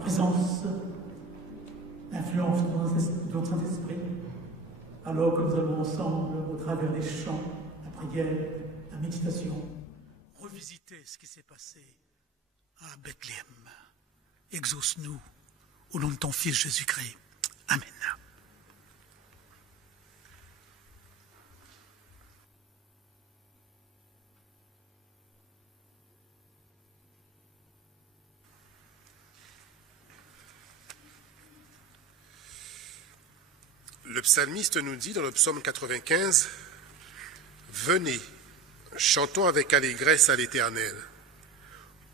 présence, l'influence de notre Saint-Esprit, alors que nous allons ensemble, au travers des chants, la prière, la méditation, revisiter ce qui s'est passé à Bethléem. Exauce-nous au nom de ton Fils Jésus-Christ. Amen. Le psalmiste nous dit dans le psaume 95, « Venez, chantons avec allégresse à l'Éternel.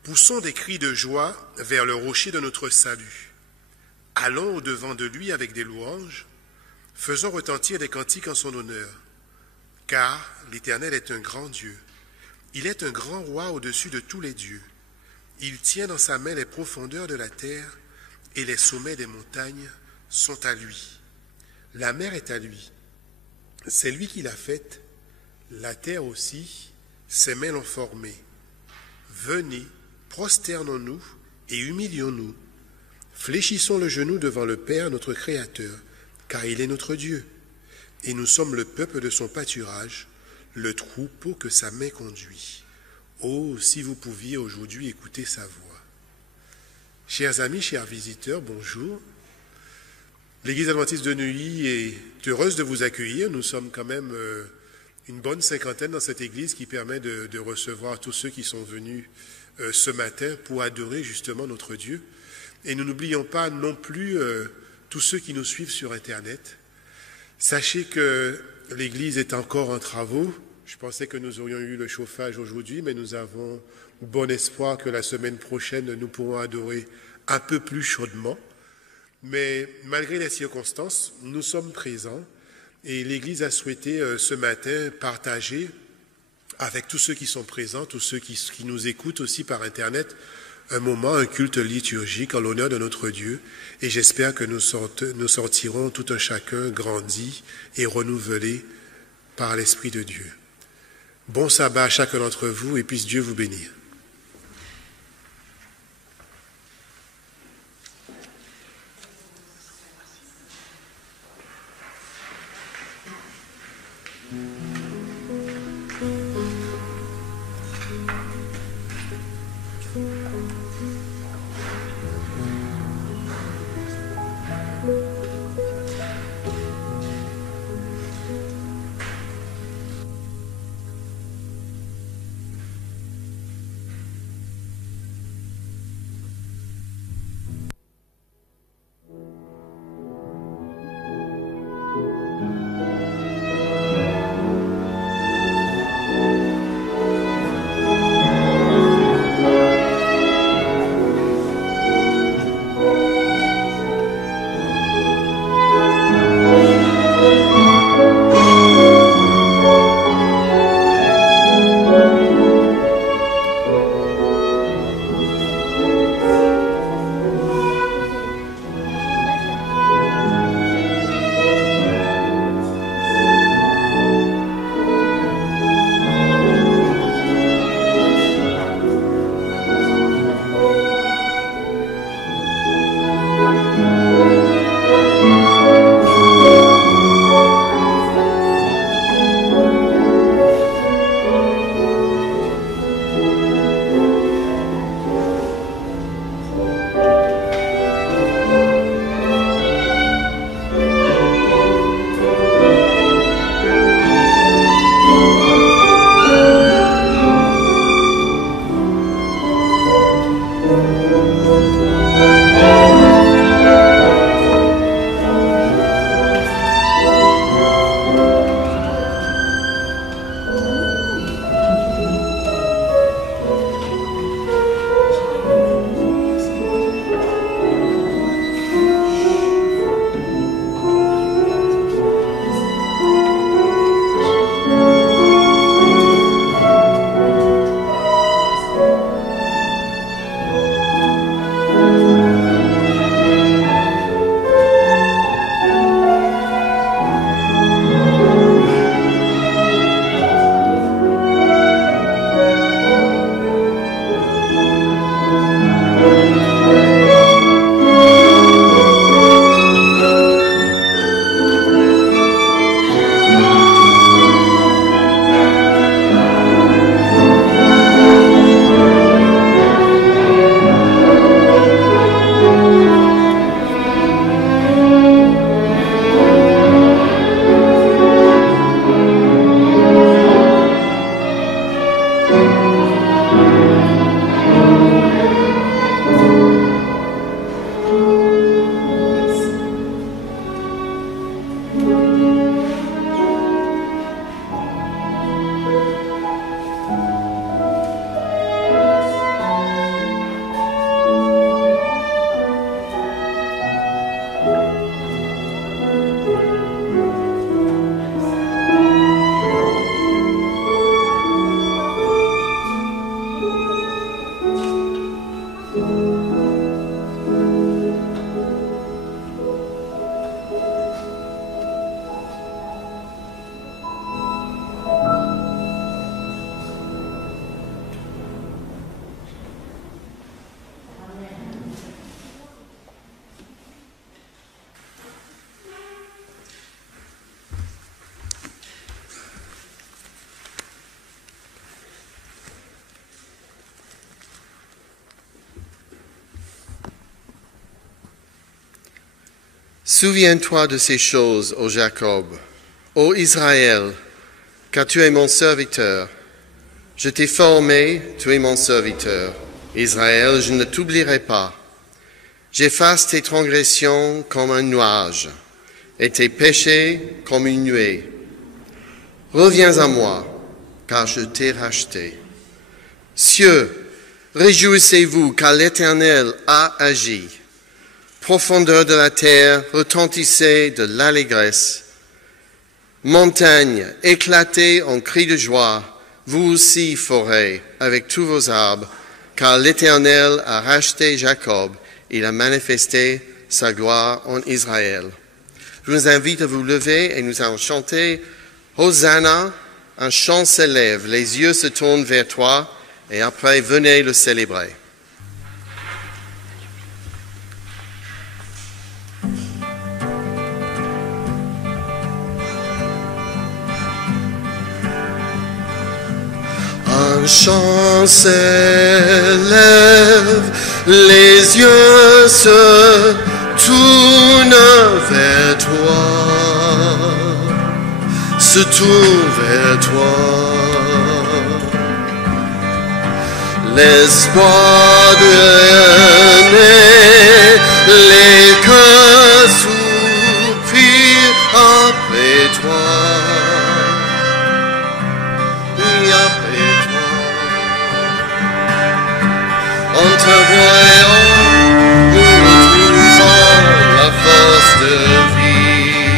Poussons des cris de joie vers le rocher de notre salut. Allons au-devant de lui avec des louanges. Faisons retentir des cantiques en son honneur. Car l'Éternel est un grand Dieu. Il est un grand roi au-dessus de tous les dieux. Il tient dans sa main les profondeurs de la terre et les sommets des montagnes sont à lui. La mer est à lui. C'est lui qui l'a faite. La terre aussi, ses mains l'ont formée. Venez, prosternons-nous et humilions-nous. Fléchissons le genou devant le Père, notre Créateur, car il est notre Dieu. Et nous sommes le peuple de son pâturage, le troupeau que sa main conduit. Oh, si vous pouviez aujourd'hui écouter sa voix. Chers amis, chers visiteurs, bonjour. L'Église adventiste de Neuilly est heureuse de vous accueillir. Nous sommes quand même une bonne cinquantaine dans cette église qui permet de recevoir tous ceux qui sont venus ce matin pour adorer justement notre Dieu. Et nous n'oublions pas non plus tous ceux qui nous suivent sur Internet. Sachez que l'église est encore en travaux. Je pensais que nous aurions eu le chauffage aujourd'hui, mais nous avons bon espoir que la semaine prochaine, nous pourrons adorer un peu plus chaudement. Mais malgré les circonstances, nous sommes présents et l'Église a souhaité ce matin partager avec tous ceux qui sont présents, tous ceux qui nous écoutent aussi par Internet, un moment, un culte liturgique en l'honneur de notre Dieu. Et j'espère que nous sortirons tout un chacun grandis et renouvelés par l'Esprit de Dieu. Bon sabbat à chacun d'entre vous et puisse Dieu vous bénir. Souviens-toi de ces choses, ô Jacob, ô Israël, car tu es mon serviteur. Je t'ai formé, tu es mon serviteur. Israël, je ne t'oublierai pas. J'efface tes transgressions comme un nuage et tes péchés comme une nuée. Reviens à moi, car je t'ai racheté. Cieux, réjouissez-vous, car l'Éternel a agi. Profondeur de la terre, retentissez de l'allégresse. Montagnes, éclatez en cris de joie, vous aussi forêts, avec tous vos arbres, car l'Éternel a racheté Jacob, il a manifesté sa gloire en Israël. Je vous invite à vous lever et nous allons chanter Hosanna, un chant s'élève, les yeux se tournent vers toi, et après venez le célébrer. Un chant s'élève, les yeux se tournent vers toi, se tournent vers toi. L'espoir de naît, les cœurs soupirent après toi. En te voyant, nous retrouvons la force de vivre.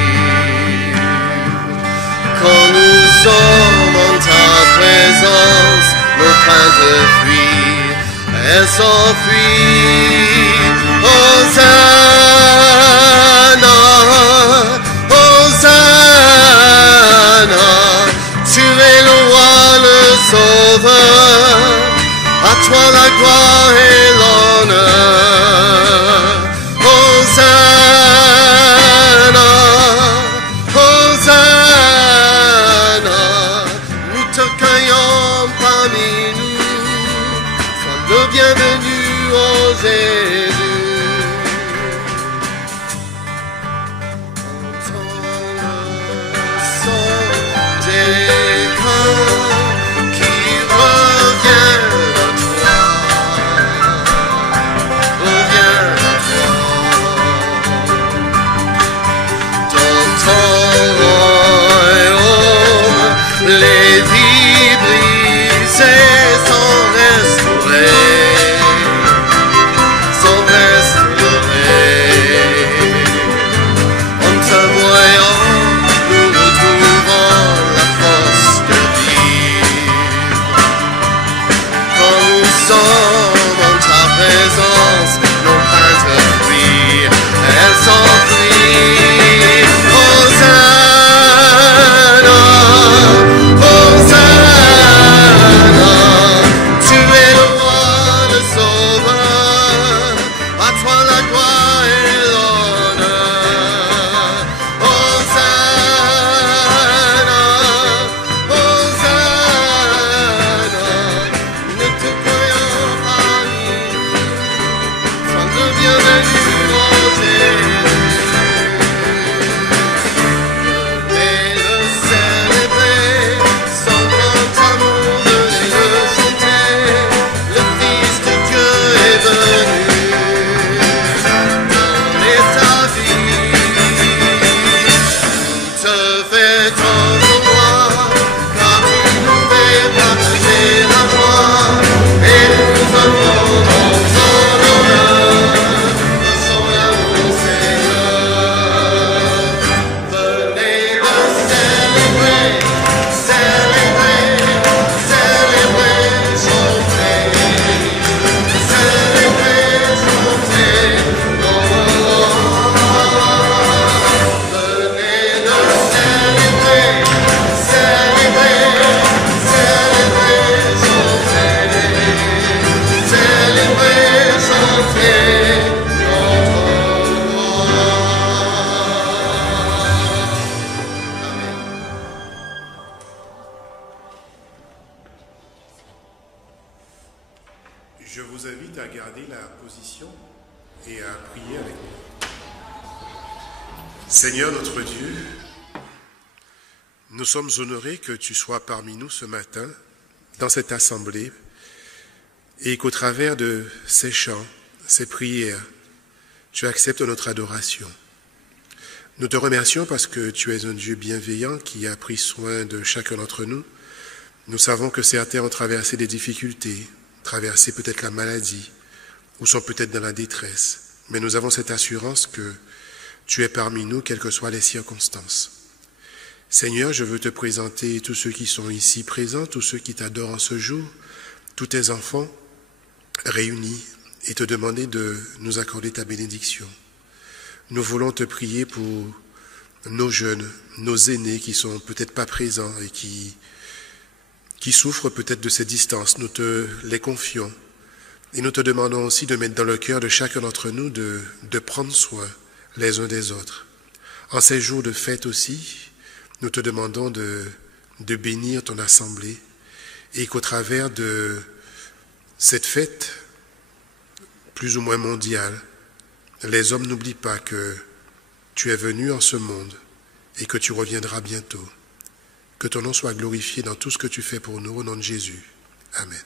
Quand nous sommes en ta présence, nos craintes fuient, elles s'enfuient. Hosanna, Hosanna, tu es le roi, le sauveur. À toi la gloire et l'honneur. Hosanna, Hosanna, nous te cueillons parmi nous. Sois le bienvenu, ô Jésus. Entends le son des cœurs qui reviennent. Les vies brisées sont restaurées, sont restaurées. En te voyant, nous retrouvons la force de vivre. Quand nous sommes en ta présence, nos craintes fuient, elles s'enfuient. Hosanna, Hosanna, tu es le roi, le sauveur, à toi la gloire et l'honneur. Hosanna, Hosanna, ne te croyons pas nous, sois le bienvenu, ô Jésus. Je vous invite à garder la position et à prier avec moi. Seigneur notre Dieu, nous sommes honorés que tu sois parmi nous ce matin, dans cette assemblée, et qu'au travers de ces chants, ces prières, tu acceptes notre adoration. Nous te remercions parce que tu es un Dieu bienveillant qui a pris soin de chacun d'entre nous. Nous savons que certains ont traversé des difficultés, traversé peut-être la maladie, ou sont peut-être dans la détresse. Mais nous avons cette assurance que tu es parmi nous, quelles que soient les circonstances. Seigneur, je veux te présenter tous ceux qui sont ici présents, tous ceux qui t'adorent en ce jour, tous tes enfants réunis, et te demander de nous accorder ta bénédiction. Nous voulons te prier pour nos jeunes, nos aînés qui sont peut-être pas présents et qui souffrent peut-être de ces distances. Nous te les confions et nous te demandons aussi de mettre dans le cœur de chacun d'entre nous de prendre soin les uns des autres. En ces jours de fête aussi, nous te demandons de bénir ton assemblée et qu'au travers de cette fête plus ou moins mondiale, les hommes n'oublient pas que tu es venu en ce monde et que tu reviendras bientôt. Que ton nom soit glorifié dans tout ce que tu fais pour nous, au nom de Jésus. Amen.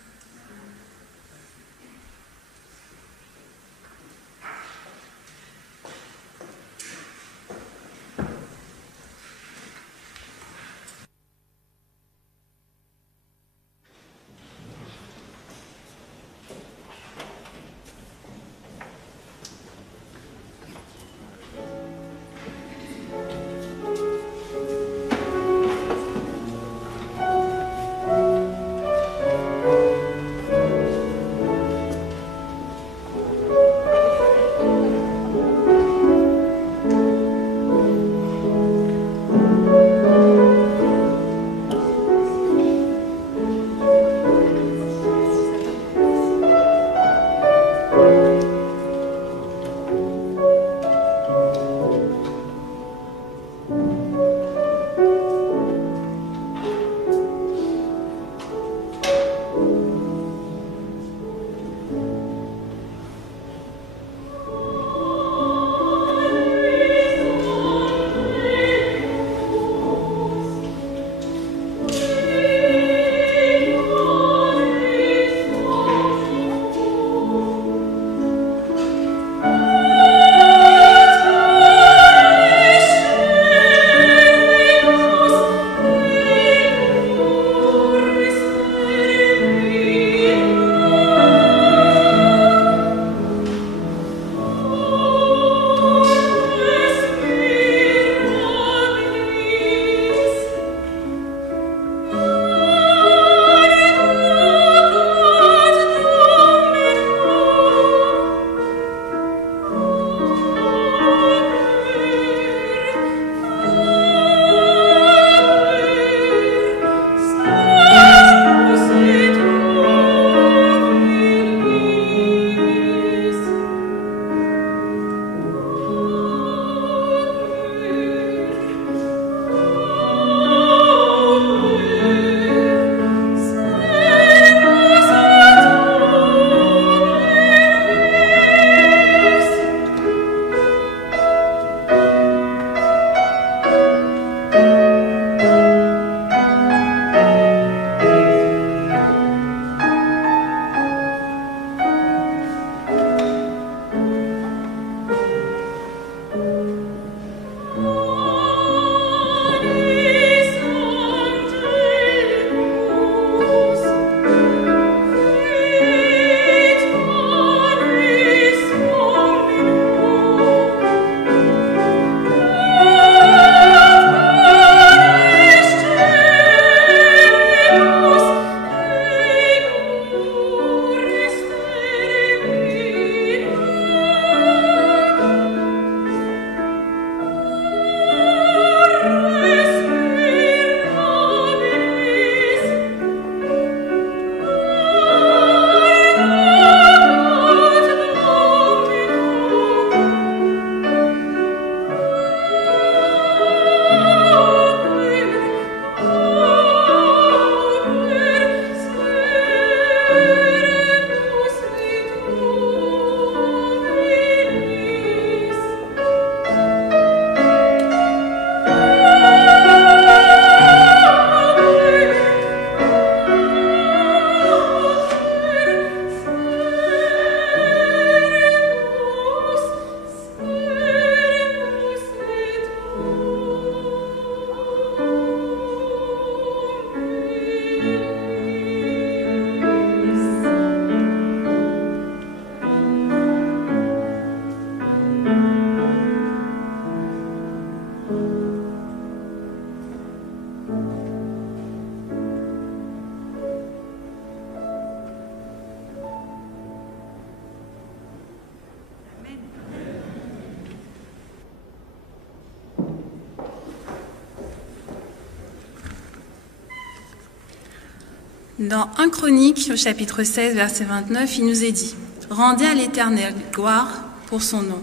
Dans 1 Chronique, au chapitre 16, verset 29, il nous est dit « Rendez à l'Éternel gloire pour son nom.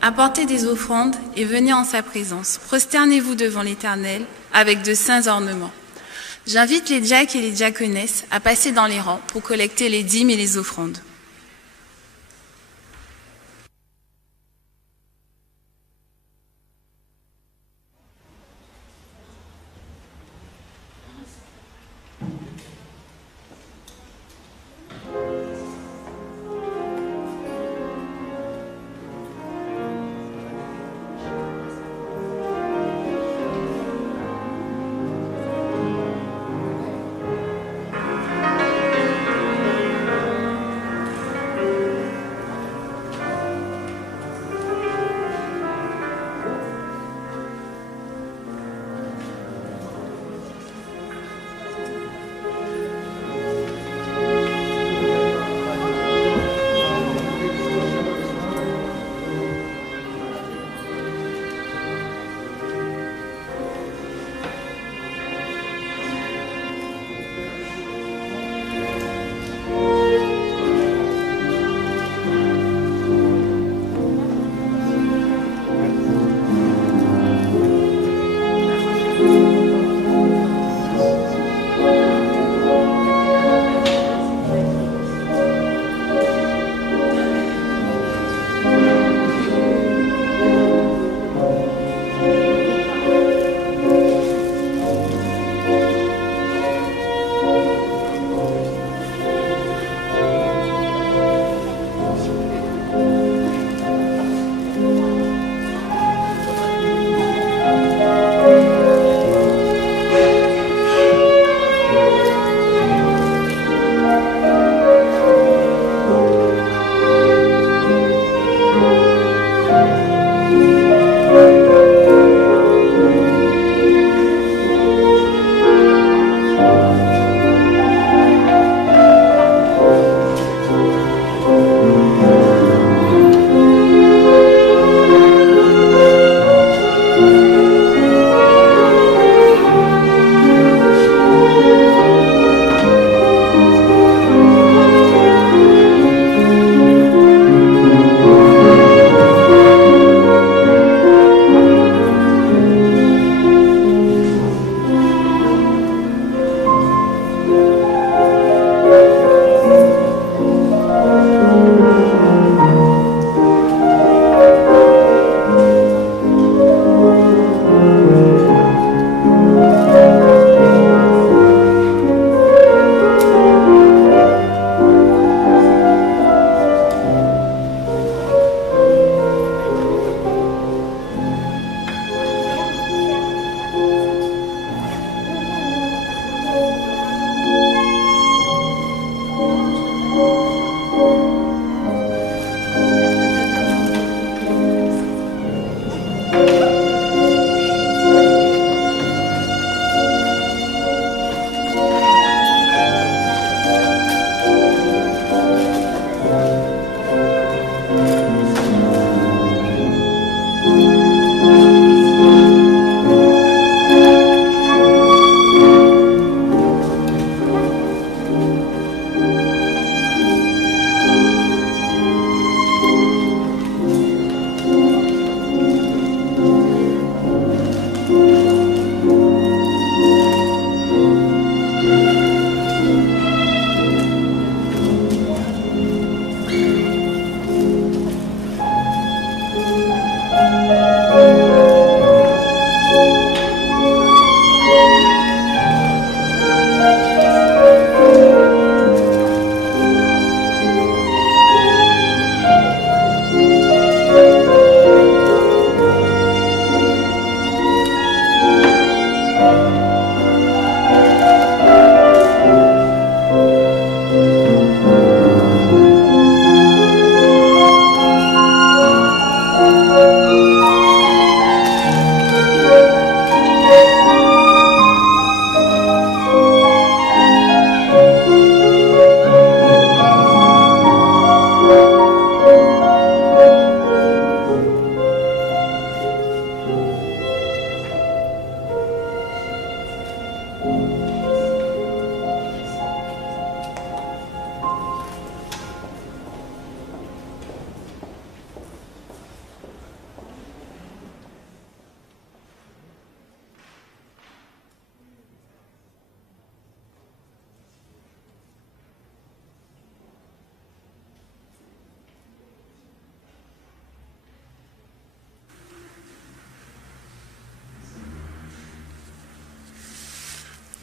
Apportez des offrandes et venez en sa présence. Prosternez-vous devant l'Éternel avec de saints ornements. » J'invite les diacres et les diaconesses à passer dans les rangs pour collecter les dîmes et les offrandes.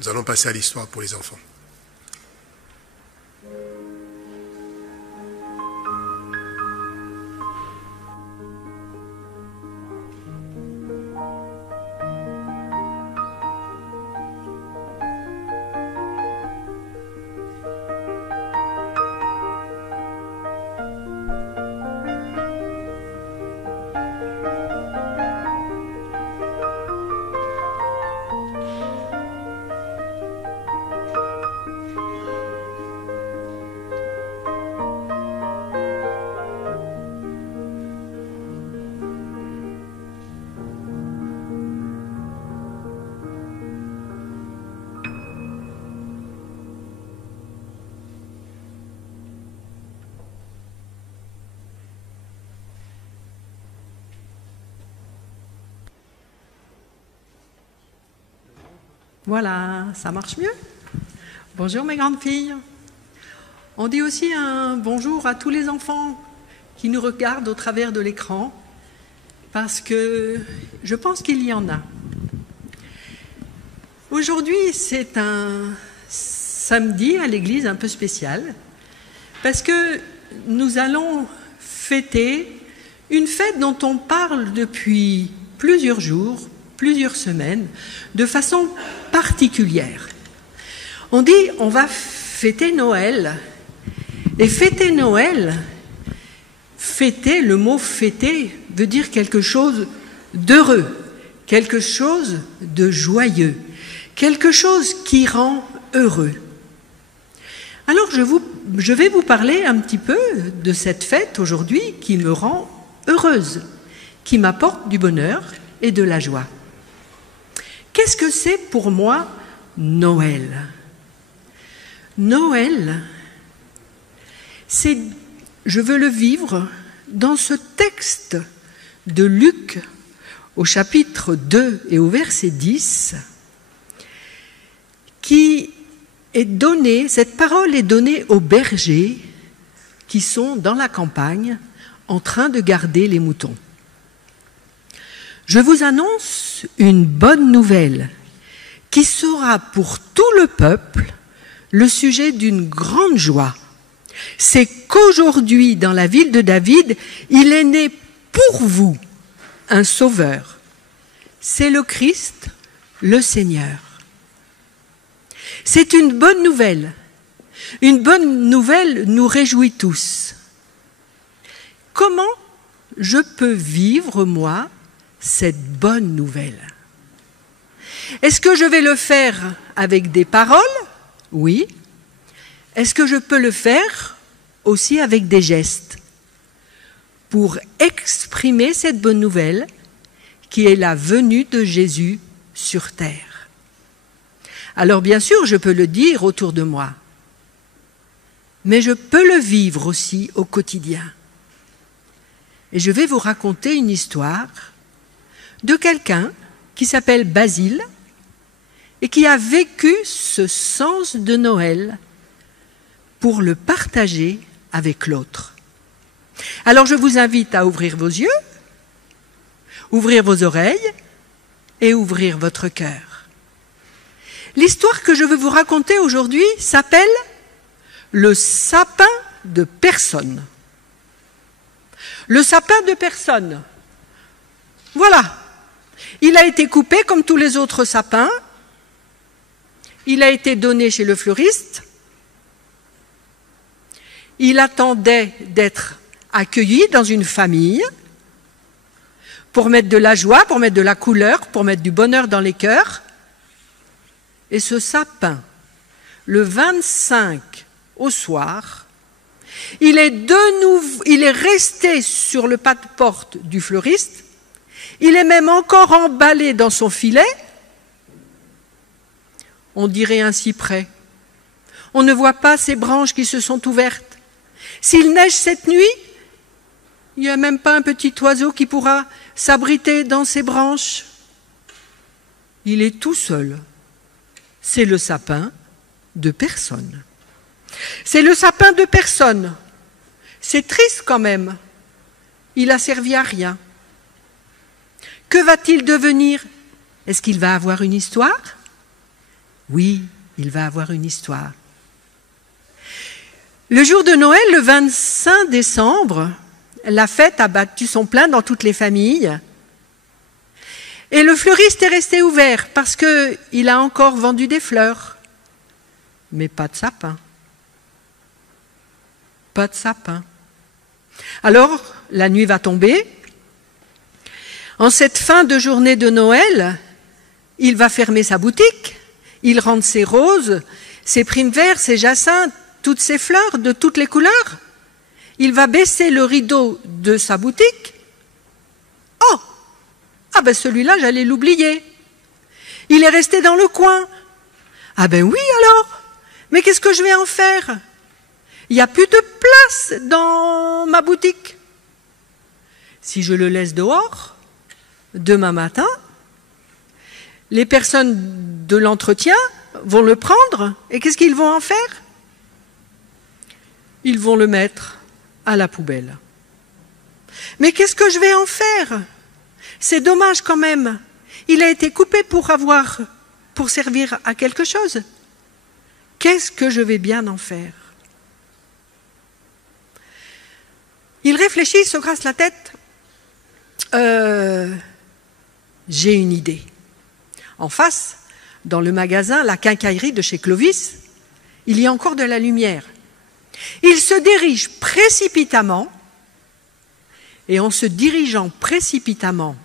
Nous allons passer à l'histoire pour les enfants. Voilà, ça marche mieux. Bonjour mes grandes filles. On dit aussi un bonjour à tous les enfants qui nous regardent au travers de l'écran, parce que je pense qu'il y en a. Aujourd'hui, c'est un samedi à l'église un peu spécial, parce que nous allons fêter une fête dont on parle depuis plusieurs jours, plusieurs semaines, de façon particulière. On dit on va fêter Noël. Et fêter Noël, fêter, le mot fêter veut dire quelque chose d'heureux, quelque chose de joyeux, quelque chose qui rend heureux. Alors je vais vous parler un petit peu de cette fête aujourd'hui qui me rend heureuse, qui m'apporte du bonheur et de la joie. Qu'est-ce que c'est pour moi Noël? Noël, je veux le vivre dans ce texte de Luc au chapitre 2 et au verset 10 qui est donné, cette parole est donnée aux bergers qui sont dans la campagne en train de garder les moutons. Je vous annonce une bonne nouvelle qui sera pour tout le peuple le sujet d'une grande joie. C'est qu'aujourd'hui, dans la ville de David, il est né pour vous un sauveur. C'est le Christ, le Seigneur. C'est une bonne nouvelle. Une bonne nouvelle nous réjouit tous. Comment je peux vivre, moi, cette bonne nouvelle? Est-ce que je vais le faire avec des paroles? Oui. Est-ce que je peux le faire aussi avec des gestes pour exprimer cette bonne nouvelle qui est la venue de Jésus sur terre? Alors bien sûr, je peux le dire autour de moi, mais je peux le vivre aussi au quotidien. Et je vais vous raconter une histoire de quelqu'un qui s'appelle Basile et qui a vécu ce sens de Noël pour le partager avec l'autre. Alors je vous invite à ouvrir vos yeux, ouvrir vos oreilles et ouvrir votre cœur. L'histoire que je veux vous raconter aujourd'hui s'appelle « Le sapin de personne ». Le sapin de personne. Voilà. Il a été coupé comme tous les autres sapins. Il a été donné chez le fleuriste. Il attendait d'être accueilli dans une famille pour mettre de la joie, pour mettre de la couleur, pour mettre du bonheur dans les cœurs. Et ce sapin, le 25 au soir, il est resté sur le pas de porte du fleuriste. Il est même encore emballé dans son filet. On dirait un cyprès. On ne voit pas ces branches qui se sont ouvertes. S'il neige cette nuit, il n'y a même pas un petit oiseau qui pourra s'abriter dans ces branches. Il est tout seul. C'est le sapin de personne. C'est le sapin de personne. C'est triste quand même. Il a servi à rien. Que va-t-il devenir? Est-ce qu'il va avoir une histoire? Oui, il va avoir une histoire. Le jour de Noël, le 25 décembre, la fête a battu son plein dans toutes les familles. Et le fleuriste est resté ouvert parce qu'il a encore vendu des fleurs. Mais pas de sapin. Pas de sapin. Alors, la nuit va tomber. En cette fin de journée de Noël, il va fermer sa boutique. Il rentre ses roses, ses primevères, ses jacinthes, toutes ces fleurs de toutes les couleurs. Il va baisser le rideau de sa boutique. Oh! Ah ben celui-là, j'allais l'oublier. Il est resté dans le coin. Ah ben oui alors. Mais qu'est-ce que je vais en faire? Il n'y a plus de place dans ma boutique. Si je le laisse dehors, demain matin, les personnes de l'entretien vont le prendre. Et qu'est-ce qu'ils vont en faire? Ils vont le mettre à la poubelle. Mais qu'est-ce que je vais en faire? C'est dommage quand même. Il a été coupé pour servir à quelque chose. Qu'est-ce que je vais bien en faire? Il réfléchit, il se grasse la tête. J'ai une idée. En face, dans le magasin, la quincaillerie de chez Clovis, il y a encore de la lumière. Il se dirige précipitamment, et en se dirigeant précipitamment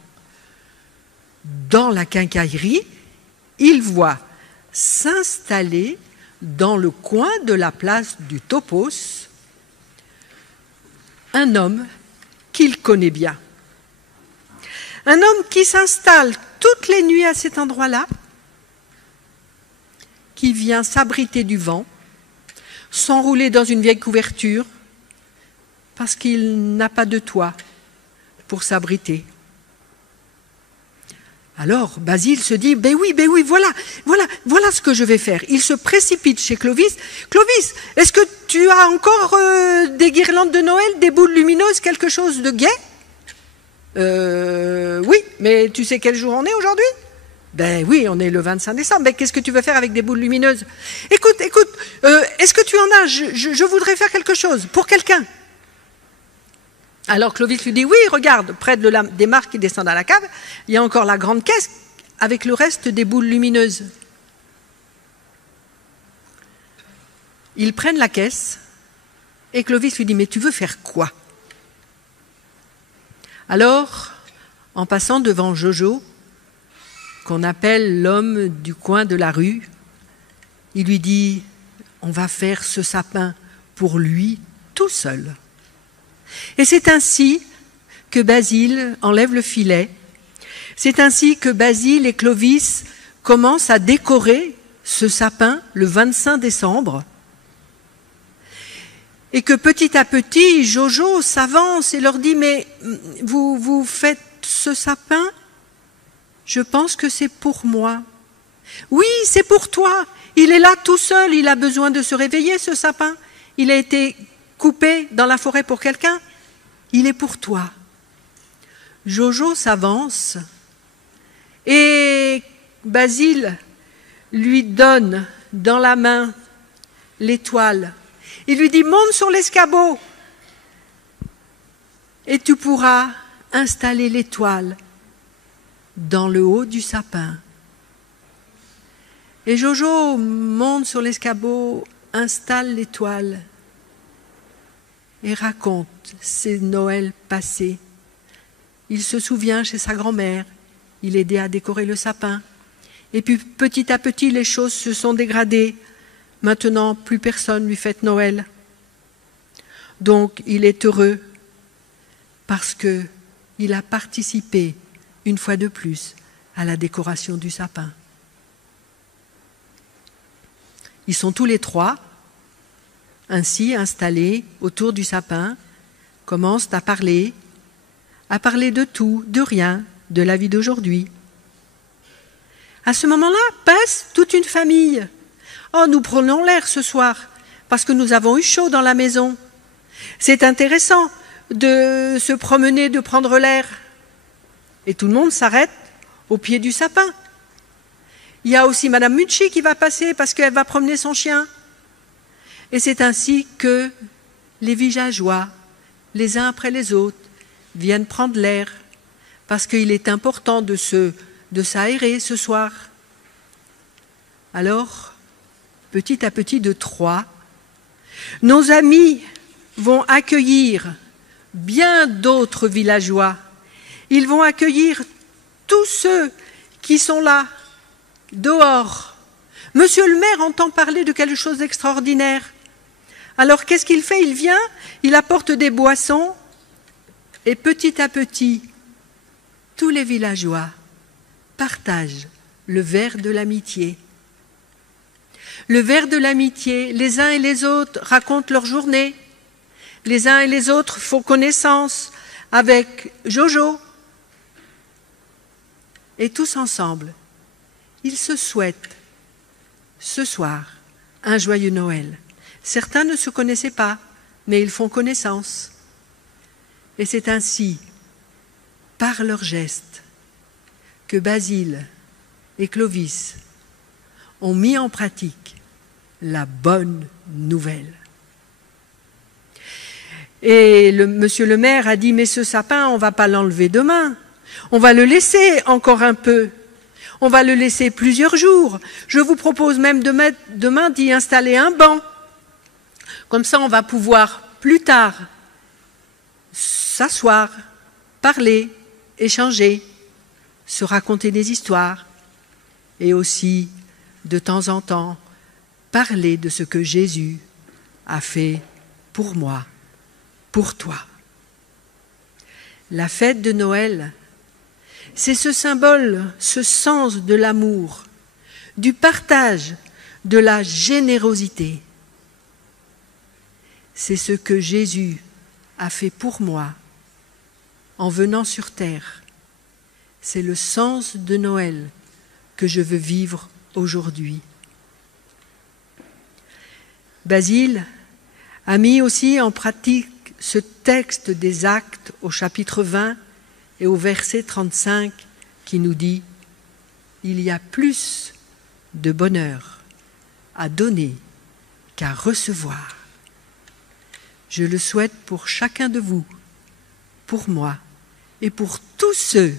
dans la quincaillerie, il voit s'installer dans le coin de la place du Topos un homme qu'il connaît bien. Un homme qui s'installe toutes les nuits à cet endroit-là, qui vient s'abriter du vent, s'enrouler dans une vieille couverture, parce qu'il n'a pas de toit pour s'abriter. Alors, Basile se dit, ben oui, voilà ce que je vais faire. Il se précipite chez Clovis. Clovis, est-ce que tu as encore des guirlandes de Noël, des boules lumineuses, quelque chose de gai? Oui, mais tu sais quel jour on est aujourd'hui? Ben oui, on est le 25 décembre. Mais qu'est-ce que tu veux faire avec des boules lumineuses? Écoute, est-ce que tu en as? Je voudrais faire quelque chose pour quelqu'un. Alors Clovis lui dit, oui, regarde, près des marques qui descendent à la cave, il y a encore la grande caisse avec le reste des boules lumineuses. Ils prennent la caisse et Clovis lui dit, mais tu veux faire quoi? Alors, en passant devant Jojo, qu'on appelle l'homme du coin de la rue, il lui dit, on va faire ce sapin pour lui tout seul. Et c'est ainsi que Basile enlève le filet. C'est ainsi que Basile et Clovis commencent à décorer ce sapin le 25 décembre. Et que petit à petit, Jojo s'avance et leur dit, mais vous faites ce sapin? Je pense que c'est pour moi. Oui, c'est pour toi. Il est là tout seul, il a besoin de se réveiller, ce sapin. Il a été coupé dans la forêt pour quelqu'un, il est pour toi. Jojo s'avance et Basile lui donne dans la main l'étoile. Il lui dit, monte sur l'escabeau et tu pourras installer l'étoile dans le haut du sapin. Et Jojo monte sur l'escabeau, installe l'étoile et raconte ses Noëls passés. Il se souvient chez sa grand-mère, il aidait à décorer le sapin. Et puis petit à petit, les choses se sont dégradées. Maintenant, plus personne lui fête Noël. Donc, il est heureux parce qu'il a participé, une fois de plus, à la décoration du sapin. Ils sont tous les trois ainsi installés autour du sapin, commencent à parler de tout, de rien, de la vie d'aujourd'hui. À ce moment-là, passe toute une famille. Oh, nous prenons l'air ce soir, parce que nous avons eu chaud dans la maison. C'est intéressant de se promener, de prendre l'air. Et tout le monde s'arrête au pied du sapin. Il y a aussi Madame Mucci qui va passer parce qu'elle va promener son chien. Et c'est ainsi que les villageois, les uns après les autres, viennent prendre l'air parce qu'il est important de s'aérer ce soir. Alors, petit à petit de Troyes, nos amis vont accueillir bien d'autres villageois. Ils vont accueillir tous ceux qui sont là, dehors. Monsieur le maire entend parler de quelque chose d'extraordinaire. Alors qu'est-ce qu'il fait? Il vient, il apporte des boissons et petit à petit, tous les villageois partagent le verre de l'amitié. Le verre de l'amitié, les uns et les autres racontent leur journée. Les uns et les autres font connaissance avec Jojo. Et tous ensemble, ils se souhaitent ce soir un joyeux Noël. Certains ne se connaissaient pas, mais ils font connaissance. Et c'est ainsi, par leurs gestes, que Basile et Clovis ont mis en pratique la bonne nouvelle. Et monsieur le maire a dit, mais ce sapin, on ne va pas l'enlever demain. On va le laisser encore un peu. On va le laisser plusieurs jours. Je vous propose même demain d'y installer un banc. Comme ça, on va pouvoir plus tard s'asseoir, parler, échanger, se raconter des histoires et aussi, de temps en temps, parler de ce que Jésus a fait pour moi, pour toi. La fête de Noël, c'est ce symbole, ce sens de l'amour, du partage, de la générosité. C'est ce que Jésus a fait pour moi en venant sur terre. C'est le sens de Noël que je veux vivre aujourd'hui. Basile a mis aussi en pratique ce texte des Actes au chapitre 20 et au verset 35 qui nous dit « Il y a plus de bonheur à donner qu'à recevoir ». Je le souhaite pour chacun de vous, pour moi et pour tous ceux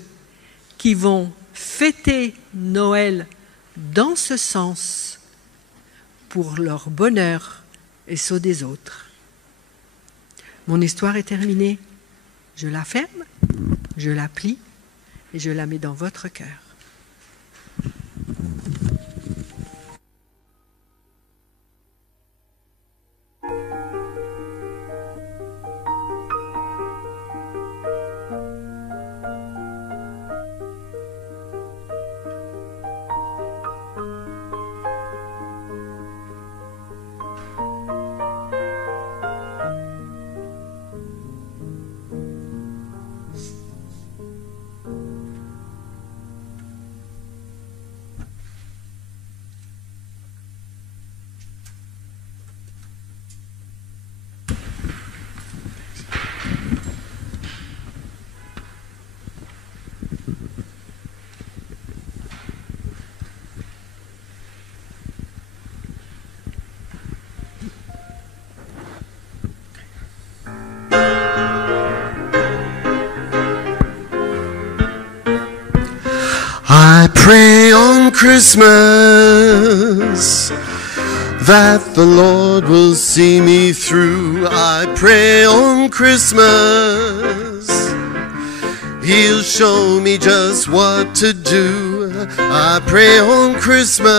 qui vont fêter Noël dans ce sens pour leur bonheur et ceux des autres. Mon histoire est terminée. Je la ferme, je la plie et je la mets dans votre cœur. I pray on Christmas that the Lord will see me through. I pray on Christmas He'll show me just what to do. I pray on Christmas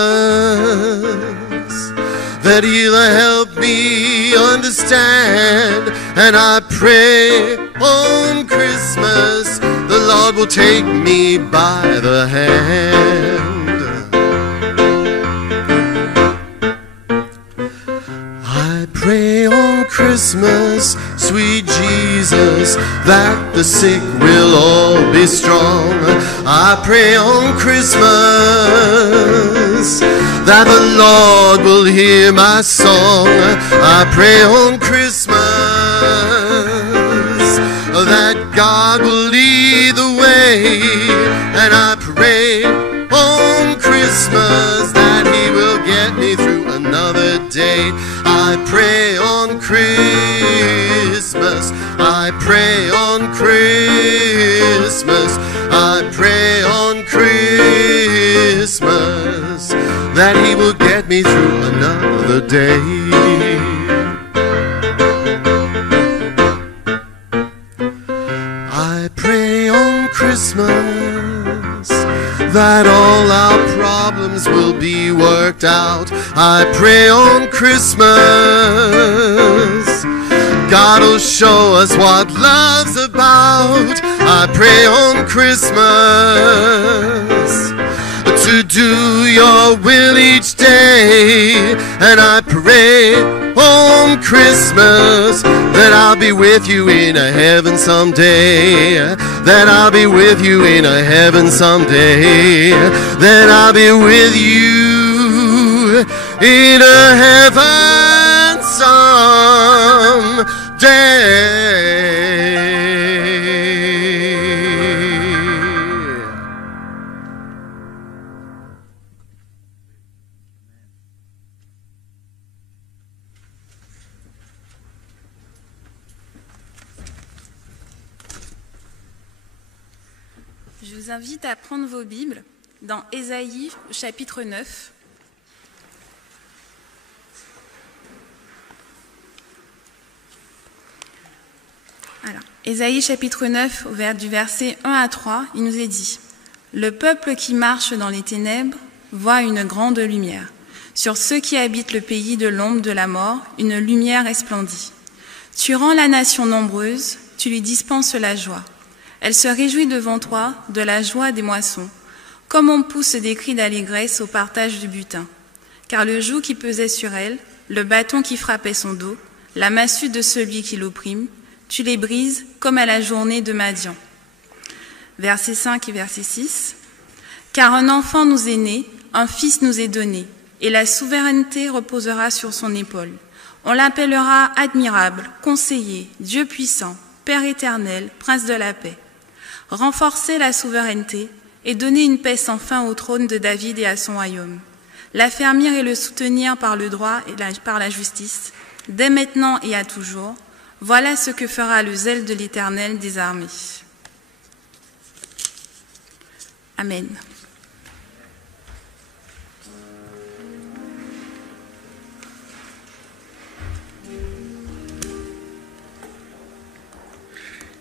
that He'll help me understand. And I pray on Christmas the Lord will take me by the hand. I pray on Christmas, sweet Jesus, that the sick will all be strong. I pray on Christmas that the Lord will hear my song. I pray on Christmas that God will lead the way. And I pray on Christmas Christmas that He will get me through another day. I pray on Christmas, I pray on Christmas, I pray on Christmas that He will get me through another day. I pray on Christmas that all our problems will be worked out. I pray on Christmas God will show us what love's about. I pray on Christmas to do your will each day. And I pray on Christmas that I'll be with you in a heaven someday. That I'll be with you in a heaven someday. That I'll be with you in a heaven someday. Je vous invite à prendre vos Bibles dans Ésaïe, chapitre 9. Alors, Ésaïe, chapitre 9, du verset 1 à 3, il nous est dit « Le peuple qui marche dans les ténèbres voit une grande lumière. Sur ceux qui habitent le pays de l'ombre de la mort, une lumière resplendit. Tu rends la nation nombreuse, tu lui dispenses la joie. Elle se réjouit devant toi de la joie des moissons, comme on pousse des cris d'allégresse au partage du butin. Car le joug qui pesait sur elle, le bâton qui frappait son dos, la massue de celui qui l'opprime, tu les brises comme à la journée de Madian. » Verset 5 et verset 6. « Car un enfant nous est né, un fils nous est donné, et la souveraineté reposera sur son épaule. On l'appellera admirable, conseiller, Dieu puissant, Père éternel, Prince de la paix. Renforcer la souveraineté et donner une paix sans fin au trône de David et à son royaume. L'affermir et le soutenir par le droit et par la justice, dès maintenant et à toujours. Voilà ce que fera le zèle de l'Éternel des armées. » Amen.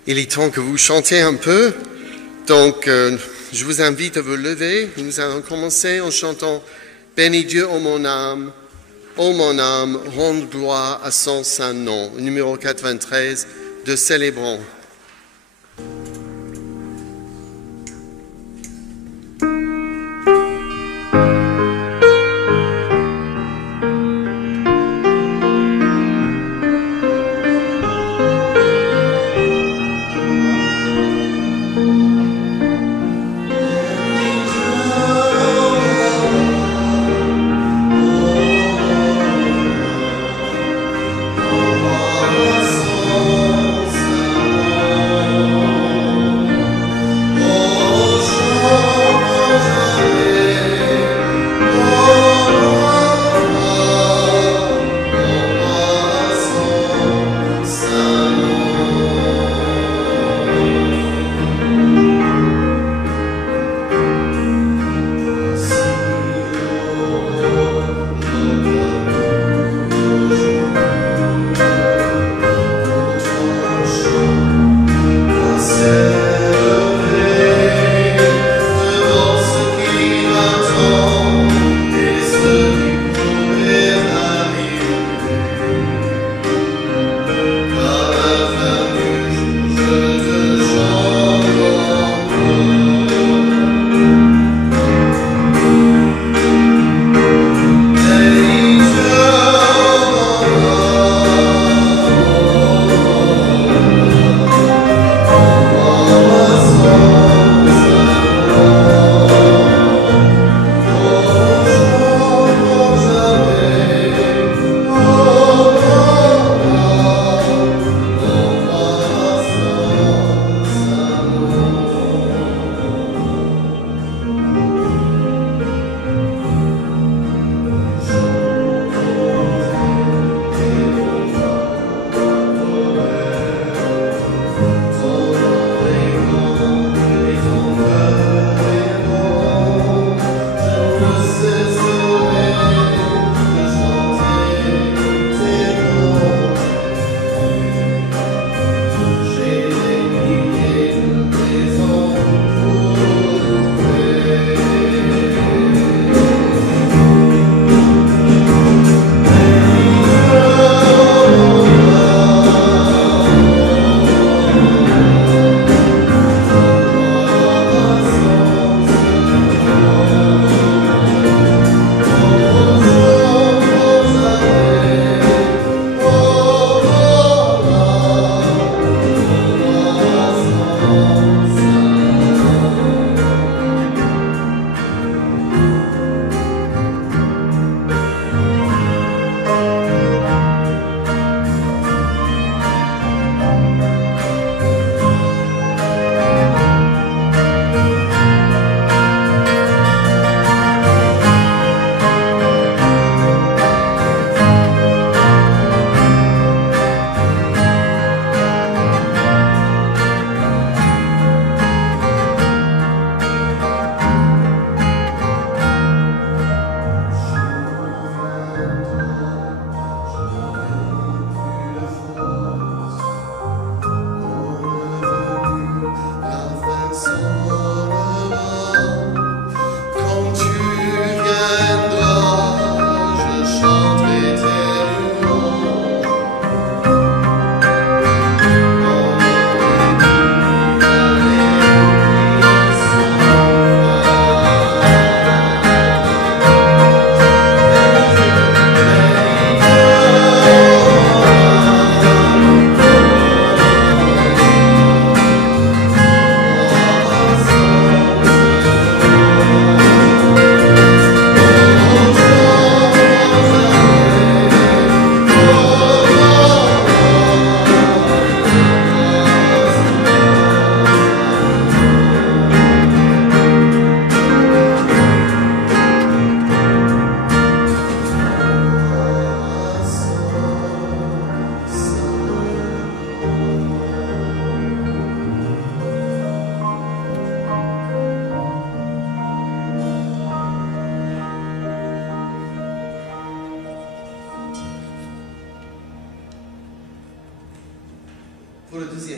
Il est temps que vous chantiez un peu, donc je vous invite à vous lever. Nous allons commencer en chantant « Bénis Dieu, ô mon âme, rende gloire à son saint nom ». Numéro 93 de Célébrons. Oh,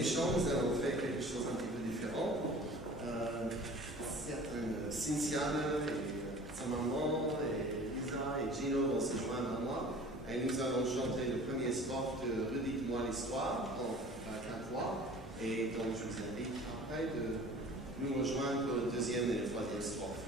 deuxième chant, nous allons faire quelque chose un petit peu différent. Cynthiane et sa maman et Lisa et Gino vont se joindre à moi et nous allons chanter le premier strophe de Redites-moi l'histoire en 4 voix et donc je vous invite après de nous rejoindre pour le deuxième et le troisième strophe.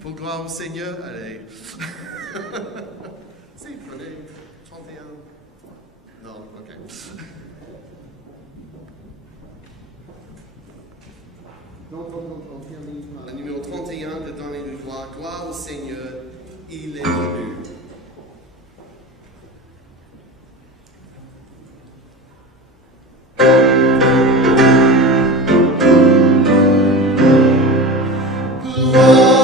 Pour gloire au Seigneur, allez. Si, prenez 31. Non, ok. Le numéro 31 de donner le gloire. Gloire au Seigneur, il est venu. Oh,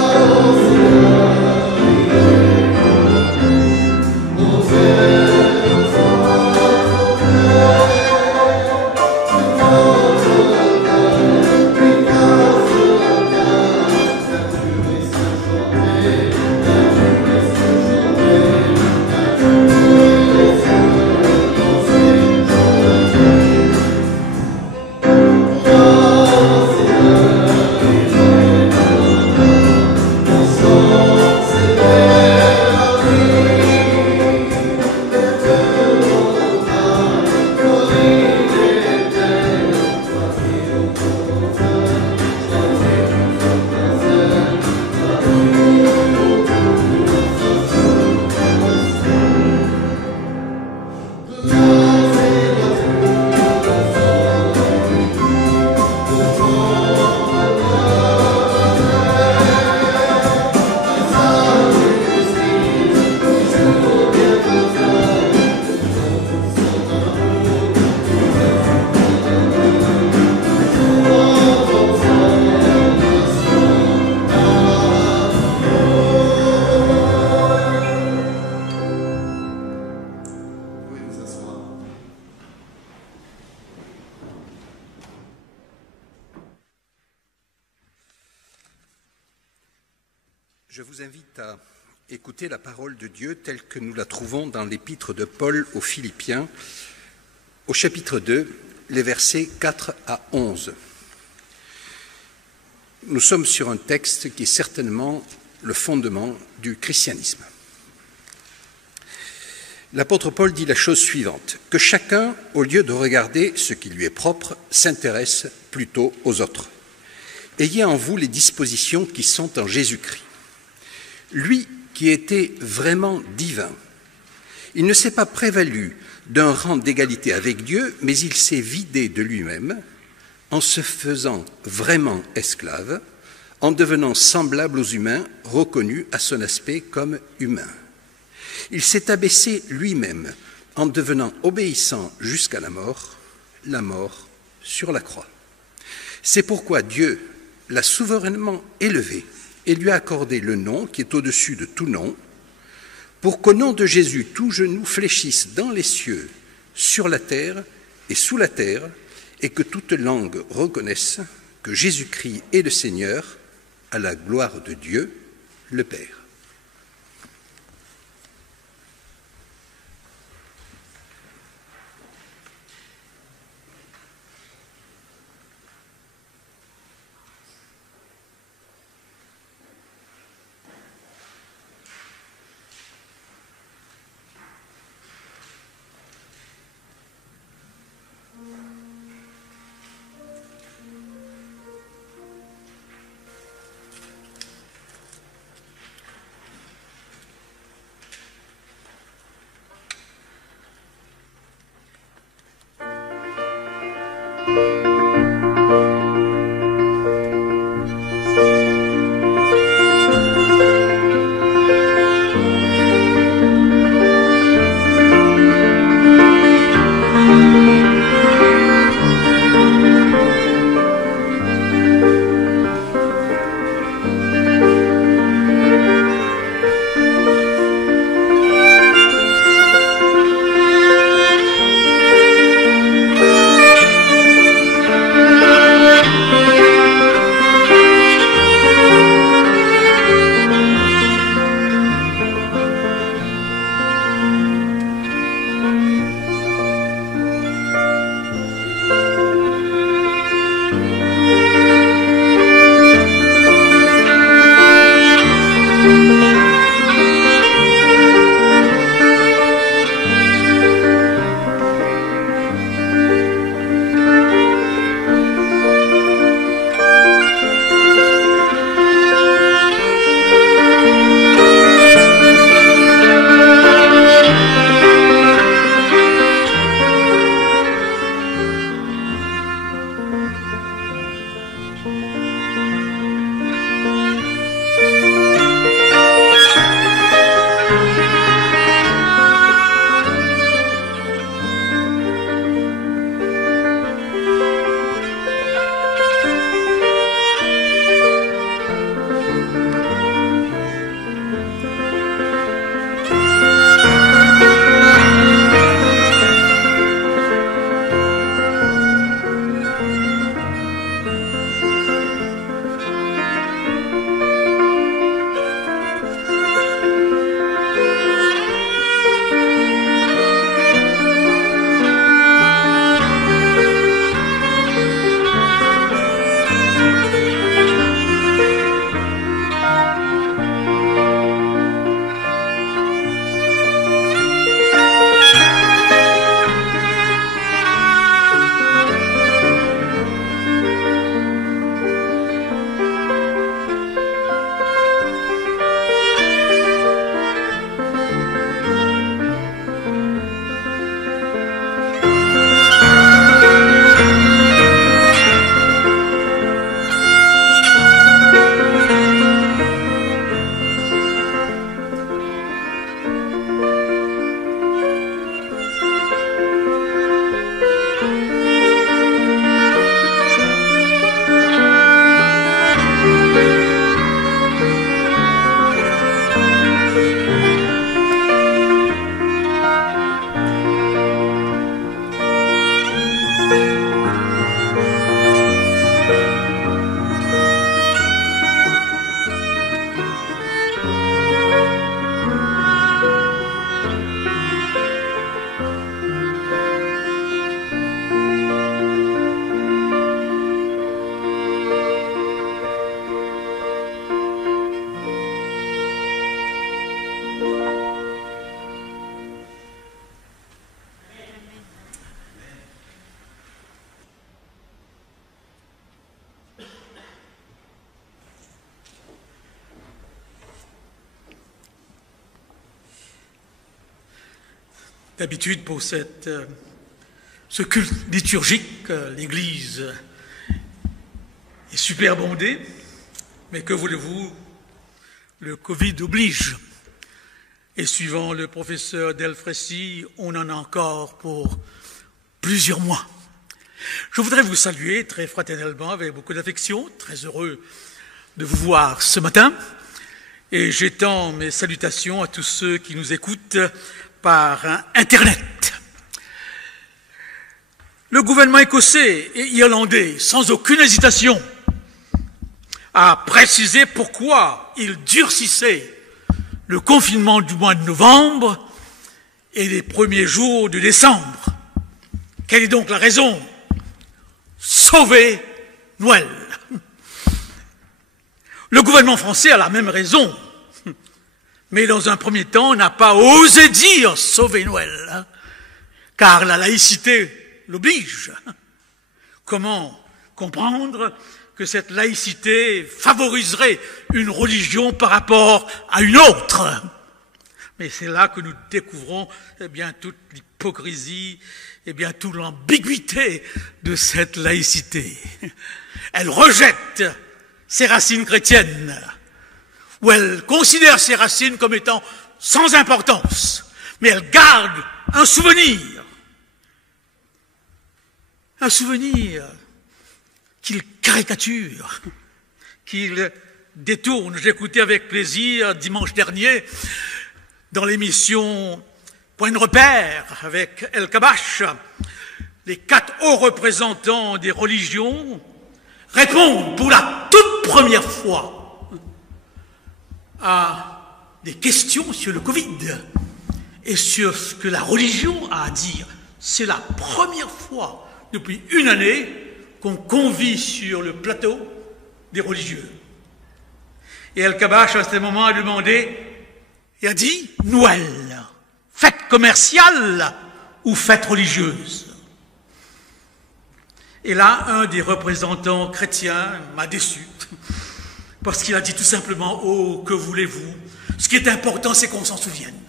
Je vous invite à écouter la parole de Dieu telle que nous la trouvons dans l'épître de Paul aux Philippiens, au chapitre 2, les versets 4 à 11. Nous sommes sur un texte qui est certainement le fondement du christianisme. L'apôtre Paul dit la chose suivante, que chacun, au lieu de regarder ce qui lui est propre, s'intéresse plutôt aux autres. Ayez en vous les dispositions qui sont en Jésus-Christ. Lui qui était vraiment divin, il ne s'est pas prévalu d'un rang d'égalité avec Dieu, mais il s'est vidé de lui-même en se faisant vraiment esclave, en devenant semblable aux humains, reconnu à son aspect comme humain. Il s'est abaissé lui-même en devenant obéissant jusqu'à la mort sur la croix. C'est pourquoi Dieu l'a souverainement élevé et lui a accordé le nom qui est au-dessus de tout nom, pour qu'au nom de Jésus, tout genou fléchisse dans les cieux, sur la terre et sous la terre, et que toute langue reconnaisse que Jésus-Christ est le Seigneur, à la gloire de Dieu, le Père. D'habitude, pour ce culte liturgique, l'Église est super bondée, mais que voulez-vous, le Covid oblige. Et suivant le professeur Delfrécy, on en a encore pour plusieurs mois. Je voudrais vous saluer très fraternellement, avec beaucoup d'affection, très heureux de vous voir ce matin, et j'étends mes salutations à tous ceux qui nous écoutent par Internet. Le gouvernement écossais et irlandais, sans aucune hésitation, a précisé pourquoi il durcissait le confinement du mois de novembre et les premiers jours de décembre. Quelle est donc la raison? Sauver Noël. Le gouvernement français a la même raison, mais dans un premier temps n'a pas osé dire sauver Noël, car la laïcité l'oblige. Comment comprendre que cette laïcité favoriserait une religion par rapport à une autre? Mais c'est là que nous découvrons toute l'hypocrisie toute l'ambiguïté de cette laïcité. Elle rejette ses racines chrétiennes, ou elle considère ses racines comme étant sans importance, mais elle garde un souvenir qu'il caricature, qu'il détourne. J'ai écouté avec plaisir dimanche dernier dans l'émission Point de repère avec El Kabash, les 4 hauts représentants des religions répondent pour la toute première fois à des questions sur le Covid et sur ce que la religion a à dire. C'est la première fois depuis une année qu'on convie sur le plateau des religieux. Et El Kabash, à ce moment, a demandé et a dit « Noël, fête commerciale ou fête religieuse ?» Et là, un des représentants chrétiens m'a déçu, parce qu'il a dit tout simplement « Oh, que voulez-vous? Ce qui est important, c'est qu'on s'en souvienne.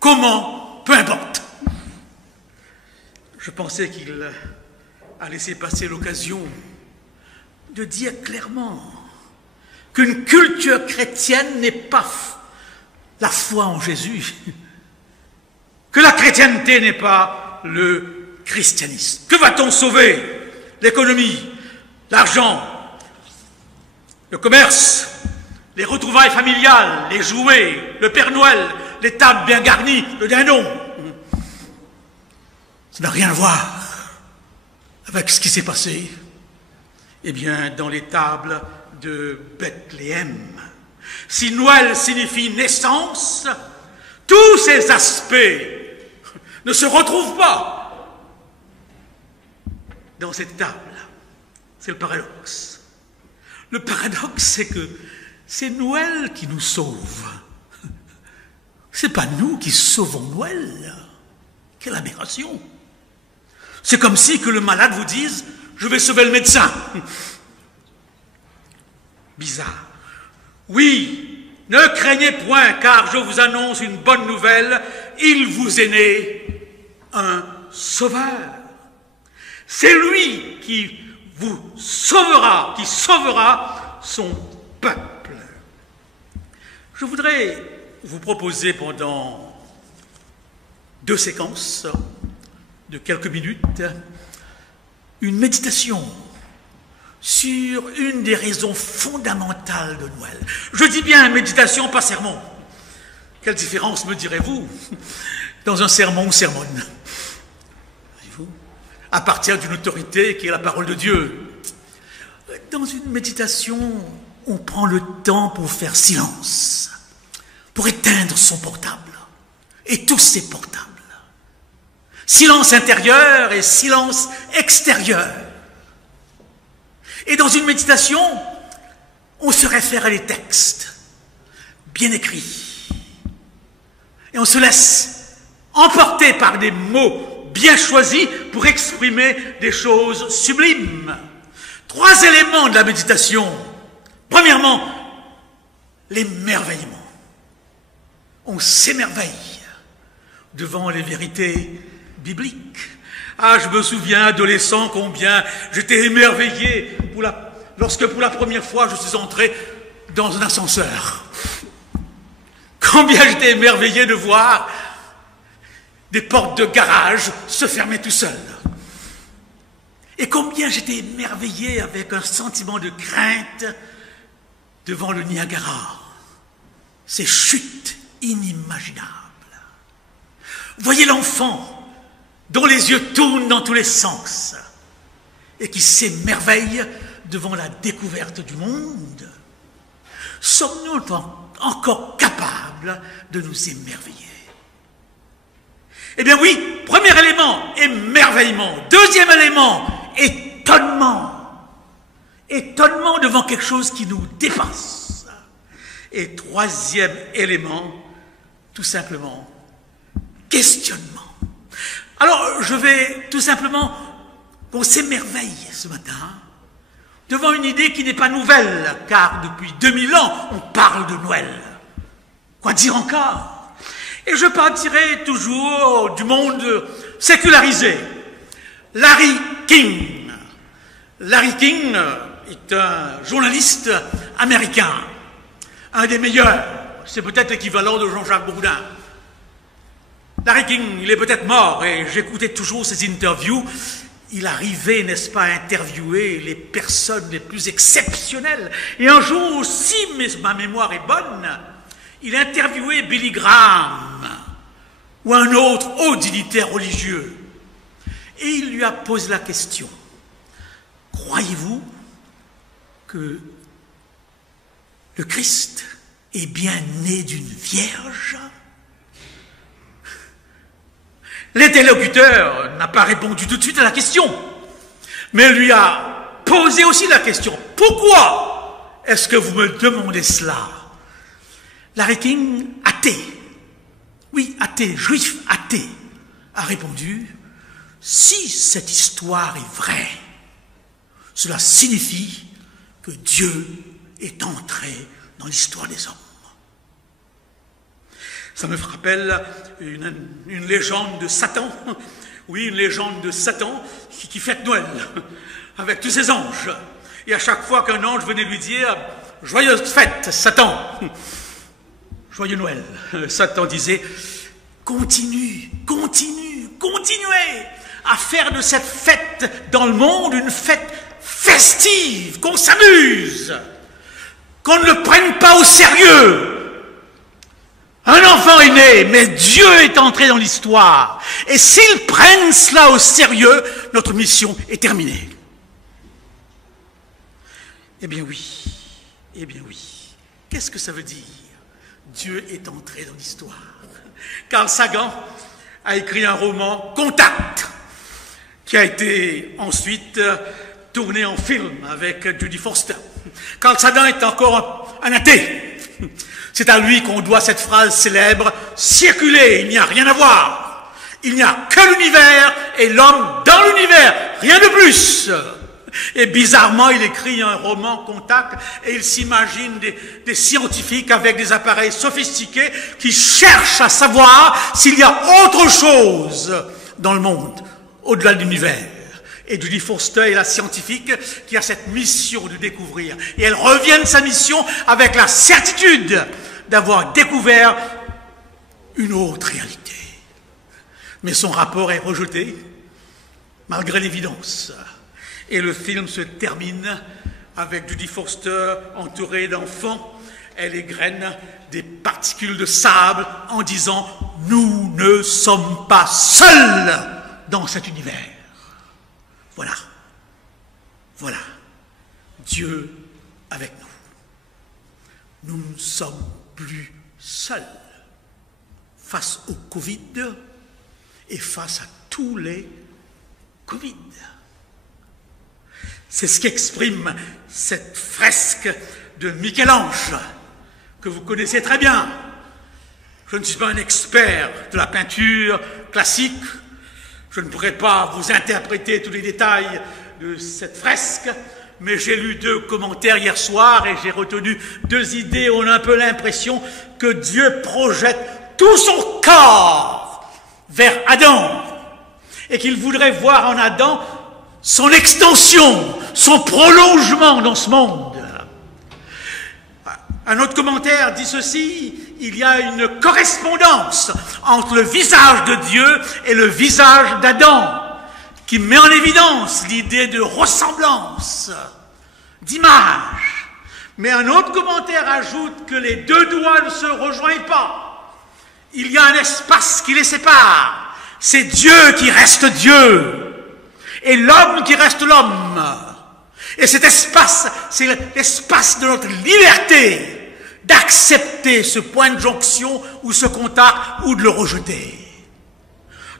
Comment? Peu importe. » Je pensais qu'il a laissé passer l'occasion de dire clairement qu'une culture chrétienne n'est pas la foi en Jésus, que la chrétienté n'est pas le christianisme. Que va-t-on sauver? L'économie, l'argent, le commerce, les retrouvailles familiales, les jouets, le Père Noël, les tables bien garnies, le dindon. Ça n'a rien à voir avec ce qui s'est passé, dans les tables de Bethléem. Si Noël signifie naissance, tous ces aspects ne se retrouvent pas dans cette table. C'est le paradoxe. Le paradoxe, c'est que c'est Noël qui nous sauve. C'est pas nous qui sauvons Noël. Quelle aberration! C'est comme si que le malade vous dise « Je vais sauver le médecin ». Bizarre. Oui, ne craignez point, car je vous annonce une bonne nouvelle. Il vous est né un sauveur. C'est lui qui vous sauvera, qui sauvera son peuple. Je voudrais vous proposer pendant 2 séquences de quelques minutes une méditation sur une des raisons fondamentales de Noël. Je dis bien méditation, pas sermon. Quelle différence, me direz-vous, dans un sermon ou sermonne? Voyez-vous, à partir d'une autorité qui est la parole de Dieu. Dans une méditation, on prend le temps pour faire silence, pour éteindre son portable, et tous ses portables. Silence intérieur et silence extérieur. Et dans une méditation, on se réfère à des textes bien écrits. Et on se laisse emporter par des mots bien choisis pour exprimer des choses sublimes. 3 éléments de la méditation. Premièrement, l'émerveillement. On s'émerveille devant les vérités bibliques. Ah, je me souviens, adolescent, combien j'étais émerveillé lorsque pour la première fois je suis entré dans un ascenseur. Combien j'étais émerveillé de voir des portes de garage se fermer tout seules. Et combien j'étais émerveillé avec un sentiment de crainte devant le Niagara. Ces chutes inimaginables. Voyez l'enfant dont les yeux tournent dans tous les sens et qui s'émerveille devant la découverte du monde. Sommes-nous encore capables de nous émerveiller? Eh bien oui, premier élément, émerveillement. Deuxième élément, étonnement. Étonnement devant quelque chose qui nous dépasse. Et troisième élément, tout simplement, questionnement. Alors, je vais tout simplement qu'on s'émerveille ce matin devant une idée qui n'est pas nouvelle, car depuis 2000 ans, on parle de Noël. Quoi dire encore? Et je partirai toujours du monde sécularisé. Larry King. Larry King est un journaliste américain, un des meilleurs. C'est peut-être l'équivalent de Jean-Jacques Bourdin. Larry King, il est peut-être mort, et j'écoutais toujours ses interviews. Il arrivait, n'est-ce pas, à interviewer les personnes les plus exceptionnelles. Et un jour aussi, ma mémoire est bonne, il interviewait Billy Graham ou un autre haut dignitaire religieux. Et il lui a posé la question: croyez-vous que le Christ est bien né d'une vierge? L'interlocuteur n'a pas répondu tout de suite à la question, mais lui a posé aussi la question: pourquoi est-ce que vous me demandez cela? Larry King, athée, oui, athée, juif athée, a répondu: si cette histoire est vraie, cela signifie que Dieu est entré dans l'histoire des hommes. Ça me rappelle une légende de Satan, oui, une légende de Satan qui fête Noël avec tous ses anges. Et à chaque fois qu'un ange venait lui dire « Joyeuse fête, Satan !» Joyeux Noël. Satan disait: continuez à faire de cette fête dans le monde une fête festive, qu'on s'amuse, qu'on ne le prenne pas au sérieux. Un enfant est né, mais Dieu est entré dans l'histoire. Et s'ils prennent cela au sérieux, notre mission est terminée. Eh bien oui. Qu'est-ce que ça veut dire? Dieu est entré dans l'histoire. Carl Sagan a écrit un roman, Contact, qui a été ensuite tourné en film avec Judy Foster. Carl Sagan est encore un athée. C'est à lui qu'on doit cette phrase célèbre: circuler, il n'y a rien à voir. Il n'y a que l'univers et l'homme dans l'univers, rien de plus. Et bizarrement, il écrit un roman, Contact, et il s'imagine des scientifiques avec des appareils sophistiqués qui cherchent à savoir s'il y a autre chose dans le monde, au-delà de l'univers. Et Judy Foster est la scientifique qui a cette mission de découvrir. Et elle revient de sa mission avec la certitude d'avoir découvert une autre réalité. Mais son rapport est rejeté, malgré l'évidence. Et le film se termine avec Judy Foster entourée d'enfants. Elle égrène des particules de sable en disant: nous ne sommes pas seuls dans cet univers. Voilà. Dieu avec nous. Nous ne sommes plus seuls face au Covid et face à tous les Covid. C'est ce qu'exprime cette fresque de Michel-Ange, que vous connaissez très bien. Je ne suis pas un expert de la peinture classique. Je ne pourrais pas vous interpréter tous les détails de cette fresque, mais j'ai lu 2 commentaires hier soir et j'ai retenu 2 idées. On a un peu l'impression que Dieu projette tout son corps vers Adam, et qu'il voudrait voir en Adam son extension, son prolongement dans ce monde. Un autre commentaire dit ceci: il y a une correspondance entre le visage de Dieu et le visage d'Adam, qui met en évidence l'idée de ressemblance, d'image. Mais un autre commentaire ajoute que les deux doigts ne se rejoignent pas. Il y a un espace qui les sépare. C'est Dieu qui reste Dieu et l'homme qui reste l'homme. Et cet espace, c'est l'espace de notre liberté d'accepter ce point de jonction ou ce contact ou de le rejeter.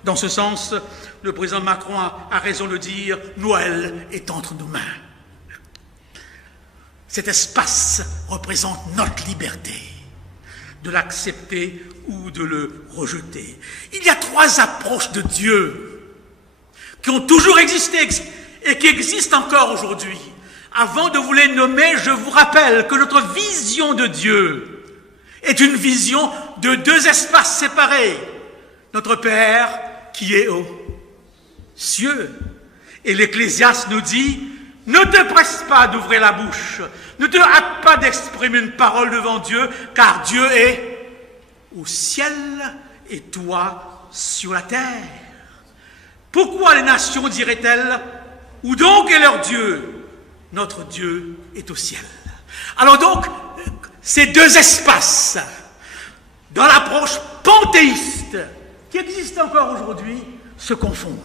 Dans ce sens, le président Macron a raison de dire « Noël est entre nos mains ». Cet espace représente notre liberté de l'accepter ou de le rejeter. Il y a trois approches de Dieu qui ont toujours existé et qui existent encore aujourd'hui. Avant de vous les nommer, je vous rappelle que notre vision de Dieu est une vision de deux espaces séparés. Notre Père qui est aux cieux. Et l'Ecclésiaste nous dit: ne te presse pas d'ouvrir la bouche, ne te hâte pas d'exprimer une parole devant Dieu, car Dieu est au ciel et toi sur la terre. Pourquoi les nations diraient-elles: où donc est leur Dieu? Notre Dieu est au ciel. Alors donc, ces deux espaces, dans l'approche panthéiste, qui existe encore aujourd'hui, se confondent.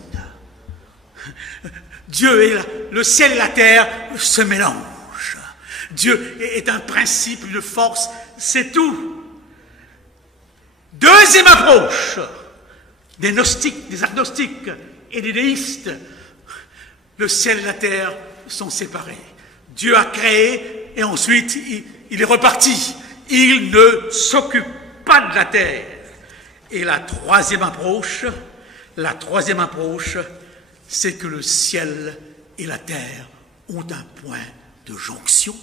Dieu et le ciel et la terre se mélangent. Dieu est un principe, une force, c'est tout. Deuxième approche, des gnostiques, des agnostiques et des déistes. Le ciel et la terre sont séparés. Dieu a créé et ensuite il est reparti. Il ne s'occupe pas de la terre. Et la troisième approche, c'est que le ciel et la terre ont un point de jonction.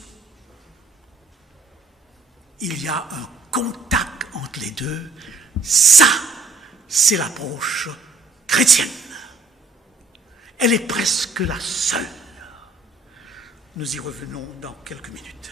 Il y a un contact entre les deux. Ça, c'est l'approche chrétienne. Elle est presque la seule. Nous y revenons dans quelques minutes.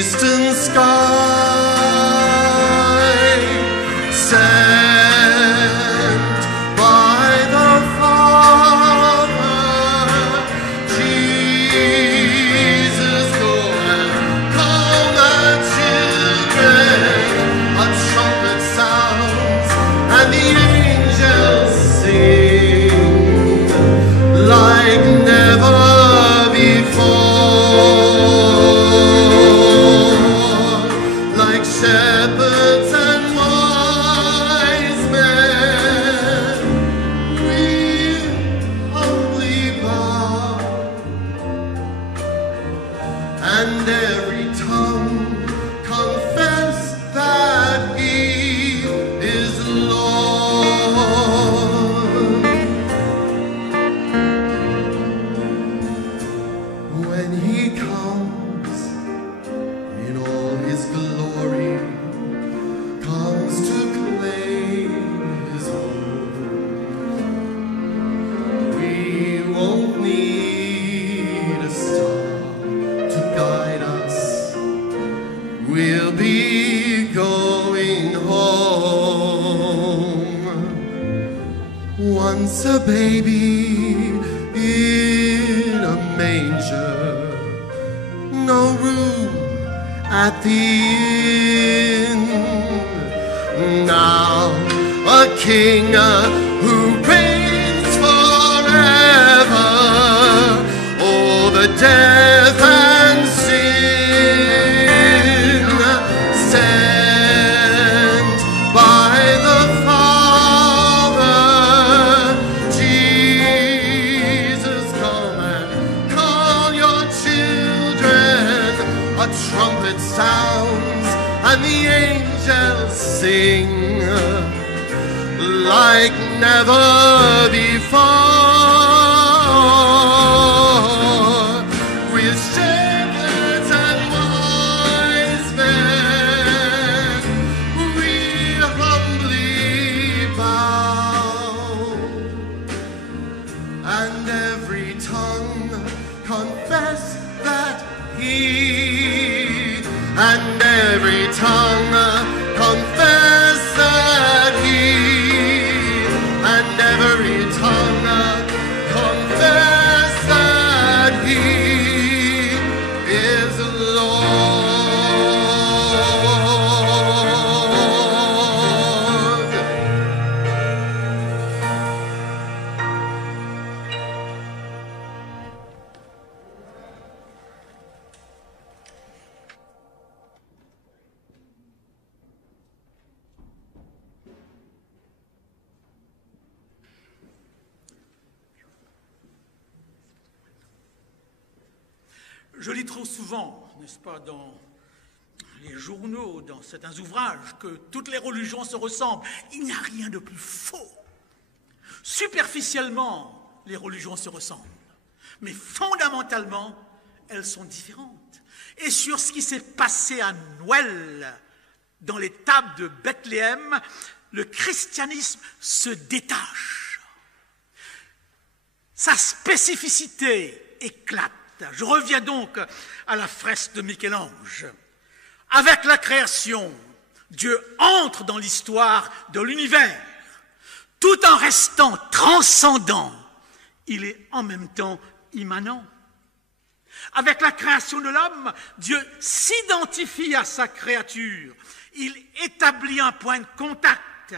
Jesus, go and once a baby in a manger, no room at the inn. Now a king who reigns forever over death and sin, sent by the Father. Jesus, come and call your children. A trumpet sounds and the angels sing like never before. With shepherds and wise men, we humbly bow, and every tongue confess that He, and every tongue confess that He, and every tongue confess that He is Lord. Je lis trop souvent, n'est-ce pas, dans les journaux, dans certains ouvrages, que toutes les religions se ressemblent. Il n'y a rien de plus faux. Superficiellement, les religions se ressemblent, mais fondamentalement, elles sont différentes. Et sur ce qui s'est passé à Noël, dans les tables de Bethléem, le christianisme se détache. Sa spécificité éclate. Je reviens donc à la fresque de Michel-Ange. Avec la création, Dieu entre dans l'histoire de l'univers. Tout en restant transcendant, il est en même temps immanent. Avec la création de l'homme, Dieu s'identifie à sa créature. Il établit un point de contact.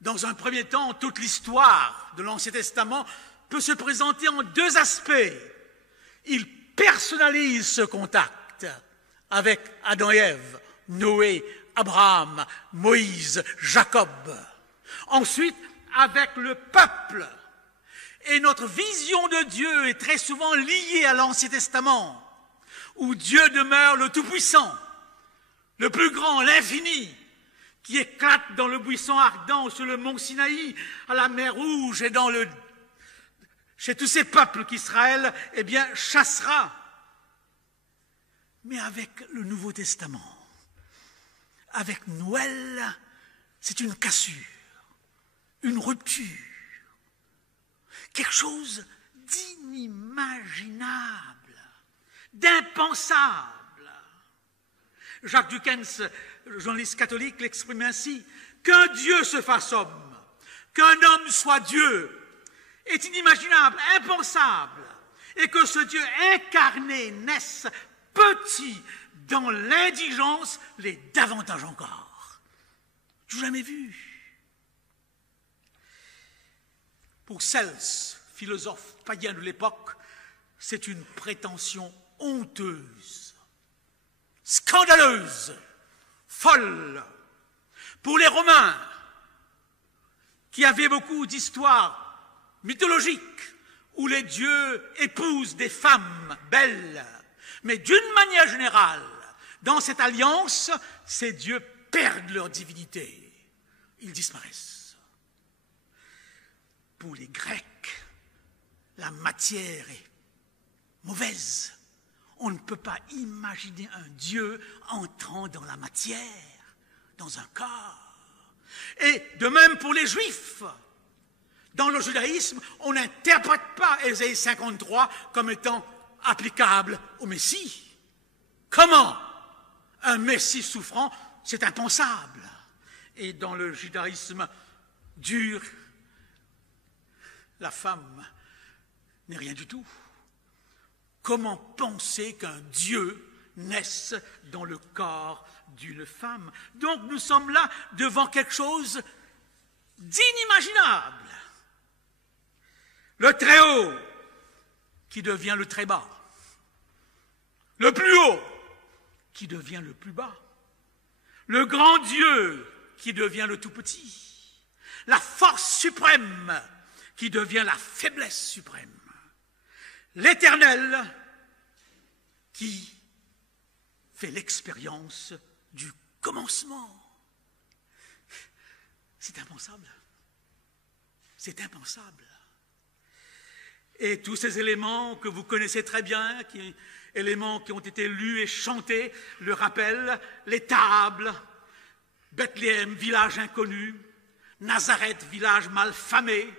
Dans un premier temps, toute l'histoire de l'Ancien Testament peut se présenter en deux aspects. Il personnalise ce contact avec Adam et Ève, Noé, Abraham, Moïse, Jacob. Ensuite, avec le peuple. Et notre vision de Dieu est très souvent liée à l'Ancien Testament, où Dieu demeure le Tout-Puissant, le plus grand, l'infini, qui éclate dans le buisson ardent sur le mont Sinaï, à la mer Rouge et chez tous ces peuples qu'Israël, chassera. Mais avec le Nouveau Testament, avec Noël, c'est une cassure, une rupture, quelque chose d'inimaginable, d'impensable. Jacques Dukens, journaliste catholique, l'exprime ainsi: qu'un Dieu se fasse homme, qu'un homme soit Dieu, est inimaginable, impensable, et que ce Dieu incarné naisse petit dans l'indigence l'est davantage encore. J'ai jamais vu. Pour Cels, philosophe païen de l'époque, c'est une prétention honteuse, scandaleuse, folle. Pour les Romains, qui avaient beaucoup d'histoires mythologiques, où les dieux épousent des femmes belles, mais d'une manière générale, dans cette alliance, ces dieux perdent leur divinité, ils disparaissent. Pour les Grecs, la matière est mauvaise. On ne peut pas imaginer un Dieu entrant dans la matière, dans un corps. Et de même pour les Juifs. Dans le judaïsme, on n'interprète pas Ésaïe 53 comme étant applicable au Messie. Comment? Un Messie souffrant, c'est impensable. Et dans le judaïsme dur la femme n'est rien du tout. Comment penser qu'un Dieu naisse dans le corps d'une femme? Donc nous sommes là devant quelque chose d'inimaginable. Le très haut qui devient le très bas. Le plus haut qui devient le plus bas. Le grand Dieu qui devient le tout petit. La force suprême qui devient la faiblesse suprême. L'Éternel qui fait l'expérience du commencement. C'est impensable. C'est impensable. Et tous ces éléments que vous connaissez très bien, éléments qui ont été lus et chantés, le rappellent, les tables, Bethléem, village inconnu, Nazareth, village mal famé,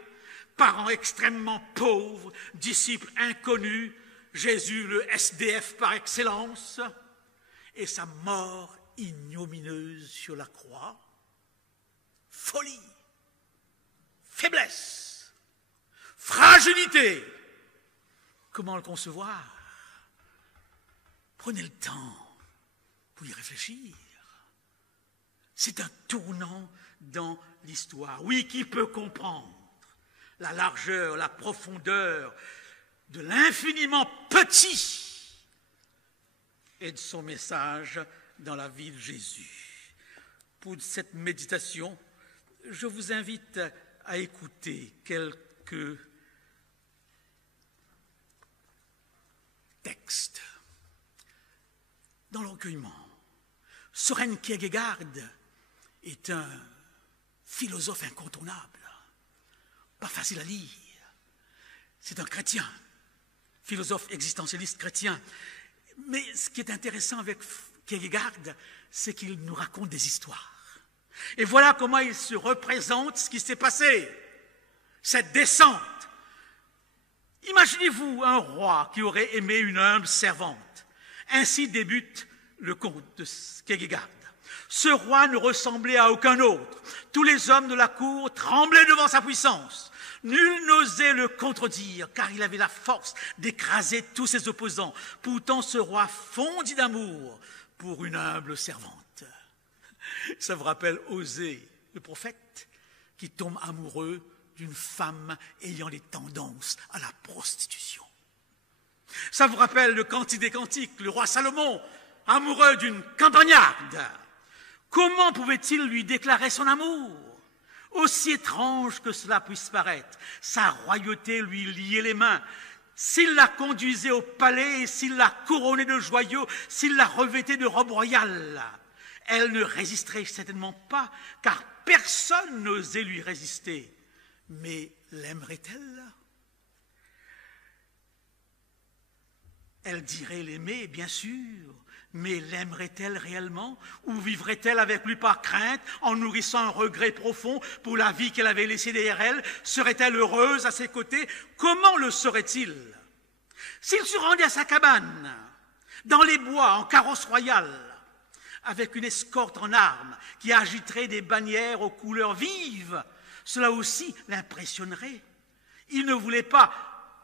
parents extrêmement pauvres, disciples inconnus, Jésus le SDF par excellence, et sa mort ignominieuse sur la croix. Folie, faiblesse, fragilité. Comment le concevoir? Prenez le temps pour y réfléchir. C'est un tournant dans l'histoire. Oui, qui peut comprendre la largeur, la profondeur de l'infiniment petit et de son message dans la vie de Jésus. Pour cette méditation, je vous invite à écouter quelques textes dans le recueillement. Søren Kierkegaard est un philosophe incontournable, pas facile à lire. C'est un chrétien, philosophe existentialiste chrétien. Mais ce qui est intéressant avec Kierkegaard, c'est qu'il nous raconte des histoires. Et voilà comment il se représente ce qui s'est passé, cette descente. Imaginez-vous un roi qui aurait aimé une humble servante. Ainsi débute le conte de Kierkegaard. Ce roi ne ressemblait à aucun autre. Tous les hommes de la cour tremblaient devant sa puissance. Nul n'osait le contredire, car il avait la force d'écraser tous ses opposants. Pourtant, ce roi fondit d'amour pour une humble servante. Ça vous rappelle Osée, le prophète, qui tombe amoureux d'une femme ayant des tendances à la prostitution. Ça vous rappelle le Cantique des Cantiques, le roi Salomon, amoureux d'une campagnarde. Comment pouvait-il lui déclarer son amour? Aussi étrange que cela puisse paraître, sa royauté lui liait les mains. S'il la conduisait au palais et s'il la couronnait de joyaux, s'il la revêtait de robe royale, elle ne résisterait certainement pas, car personne n'osait lui résister. Mais l'aimerait-elle? Elle dirait l'aimer, bien sûr, mais l'aimerait-elle réellement? Ou vivrait-elle avec lui par crainte, en nourrissant un regret profond pour la vie qu'elle avait laissée derrière elle? Serait-elle heureuse à ses côtés? Comment le serait-il? S'il se rendait à sa cabane, dans les bois, en carrosse royale, avec une escorte en armes qui agiterait des bannières aux couleurs vives, cela aussi l'impressionnerait. Il ne voulait pas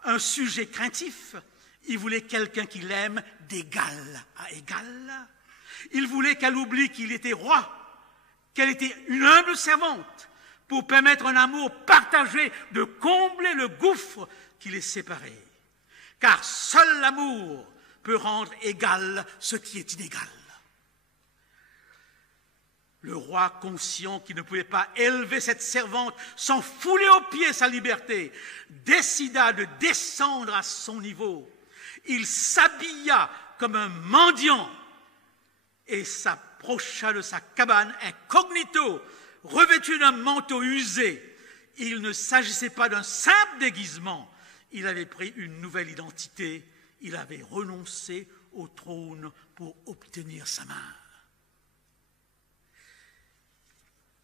un sujet craintif, il voulait quelqu'un qui l'aime d'égal à égal. Il voulait qu'elle oublie qu'il était roi, qu'elle était une humble servante, pour permettre un amour partagé de combler le gouffre qui les séparait. Car seul l'amour peut rendre égal ce qui est inégal. Le roi, conscient qu'il ne pouvait pas élever cette servante sans fouler aux pieds sa liberté, décida de descendre à son niveau. Il s'habilla comme un mendiant et s'approcha de sa cabane incognito, revêtu d'un manteau usé. Il ne s'agissait pas d'un simple déguisement. Il avait pris une nouvelle identité. Il avait renoncé au trône pour obtenir sa main.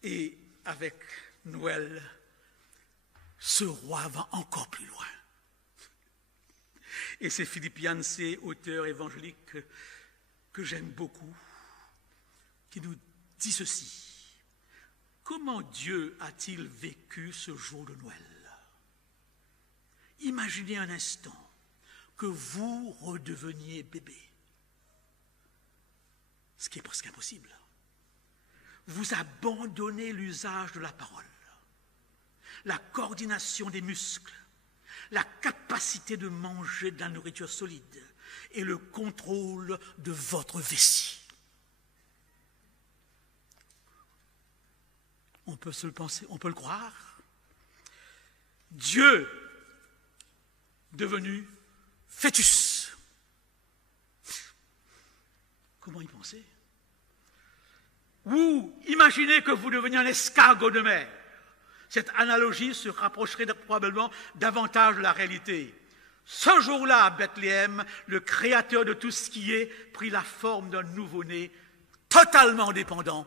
Et avec Noël, ce roi va encore plus loin. Et c'est Philippe Yancey, auteur évangélique que j'aime beaucoup, qui nous dit ceci. Comment Dieu a-t-il vécu ce jour de Noël? imaginez un instant que vous redeveniez bébé. Ce qui est presque impossible. Vous abandonnez l'usage de la parole, la coordination des muscles, la capacité de manger de la nourriture solide et le contrôle de votre vessie. On peut se le penser, on peut le croire. Dieu devenu fœtus. Comment y penser? Ou imaginez que vous deveniez un escargot de mer. Cette analogie se rapprocherait probablement davantage de la réalité. Ce jour-là, à Bethléem, le créateur de tout ce qui est prit la forme d'un nouveau-né totalement dépendant,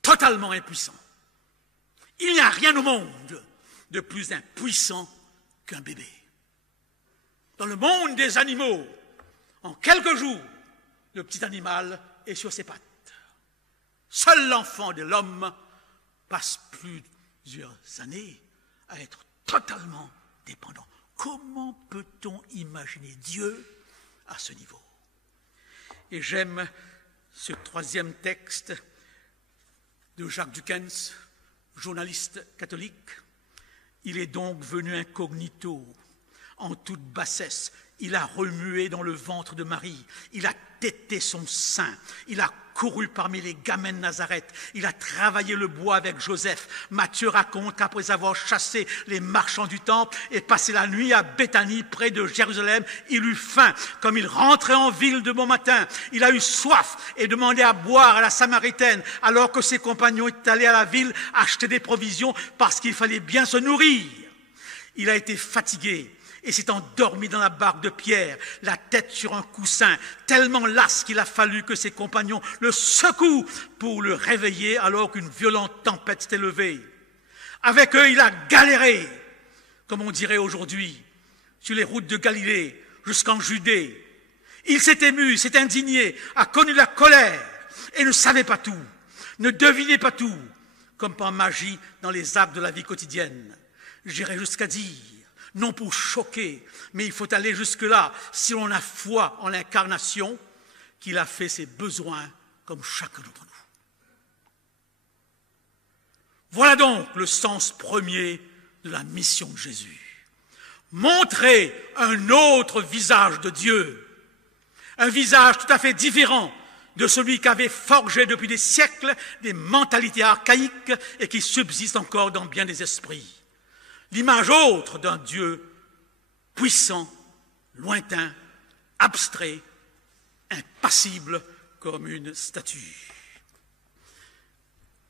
totalement impuissant. Il n'y a rien au monde de plus impuissant qu'un bébé. Dans le monde des animaux, en quelques jours, le petit animal est sur ses pattes. Seul l'enfant de l'homme passe plusieurs années à être totalement dépendant. Comment peut-on imaginer Dieu à ce niveau? Et j'aime ce troisième texte de Jacques Dukens, journaliste catholique. Il est donc venu incognito, en toute bassesse. Il a remué dans le ventre de Marie. Il a tété son sein. Il a couru parmi les gamins de Nazareth. Il a travaillé le bois avec Joseph. Matthieu raconte qu'après avoir chassé les marchands du temple et passé la nuit à Béthanie, près de Jérusalem, il eut faim. Comme il rentrait en ville de bon matin, il a eu soif et demandé à boire à la Samaritaine, alors que ses compagnons étaient allés à la ville acheter des provisions parce qu'il fallait bien se nourrir. Il a été fatigué et s'est endormi dans la barque de Pierre, la tête sur un coussin, tellement las qu'il a fallu que ses compagnons le secouent pour le réveiller alors qu'une violente tempête s'était levée. Avec eux, il a galéré, comme on dirait aujourd'hui, sur les routes de Galilée jusqu'en Judée. Il s'est ému, s'est indigné, a connu la colère et ne savait pas tout, ne devinait pas tout, comme par magie dans les actes de la vie quotidienne. J'irais jusqu'à dire, non pour choquer, mais il faut aller jusque-là si l'on a foi en l'incarnation, qu'il a fait ses besoins comme chacun d'entre nous. Voilà donc le sens premier de la mission de Jésus. Montrer un autre visage de Dieu, un visage tout à fait différent de celui qu'avait forgé depuis des siècles des mentalités archaïques et qui subsistent encore dans bien des esprits. L'image autre d'un Dieu puissant, lointain, abstrait, impassible comme une statue.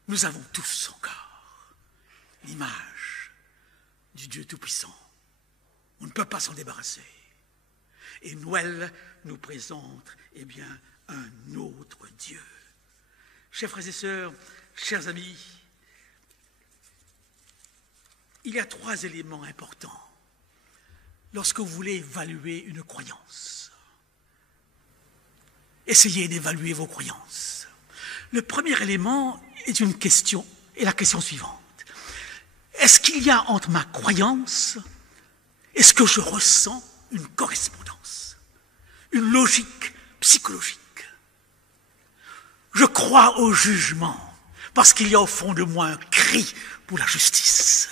Nous avons tous encore l'image du Dieu tout-puissant. On ne peut pas s'en débarrasser. Et Noël nous présente, eh bien, un autre Dieu. Chers frères et sœurs, chers amis, il y a 3 éléments importants lorsque vous voulez évaluer une croyance. Essayez d'évaluer vos croyances. Le premier élément est une question, et la question suivante. Est-ce qu'il y a entre ma croyance et ce que je ressens une correspondance, une logique psychologique? Je crois au jugement parce qu'il y a au fond de moi un cri pour la justice.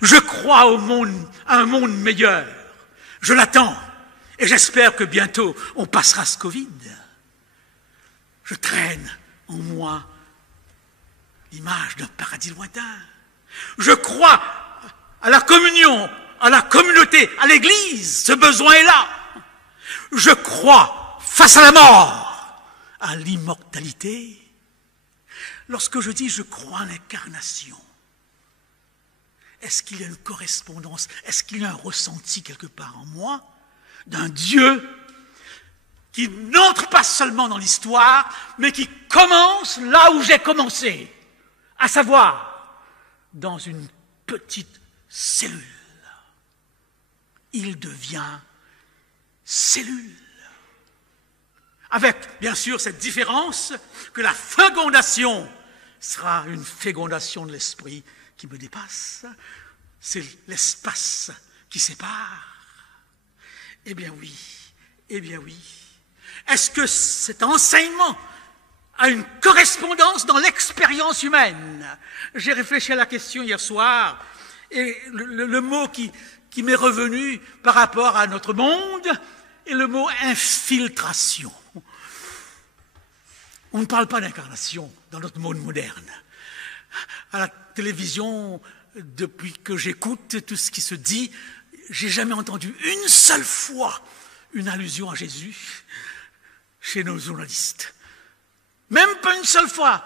Je crois à un monde meilleur. Je l'attends et j'espère que bientôt on passera ce Covid. Je traîne en moi l'image d'un paradis lointain. Je crois à la communion, à la communauté, à l'Église. Ce besoin est là. Je crois, face à la mort, à l'immortalité. Lorsque je dis je crois à l'incarnation, est-ce qu'il y a une correspondance, est-ce qu'il y a un ressenti quelque part en moi d'un Dieu qui n'entre pas seulement dans l'histoire, mais qui commence là où j'ai commencé, à savoir dans une petite cellule. Il devient cellule. Avec, bien sûr, cette différence que la fécondation sera une fécondation de l'esprit qui me dépasse. C'est l'espace qui sépare? Eh bien oui, eh bien oui. Est-ce que cet enseignement a une correspondance dans l'expérience humaine? J'ai réfléchi à la question hier soir, et le mot qui m'est revenu par rapport à notre monde est le mot infiltration. On ne parle pas d'incarnation dans notre monde moderne. À la télévision, depuis que j'écoute tout ce qui se dit, j'ai jamais entendu une seule fois une allusion à Jésus chez nos journalistes. Même pas une seule fois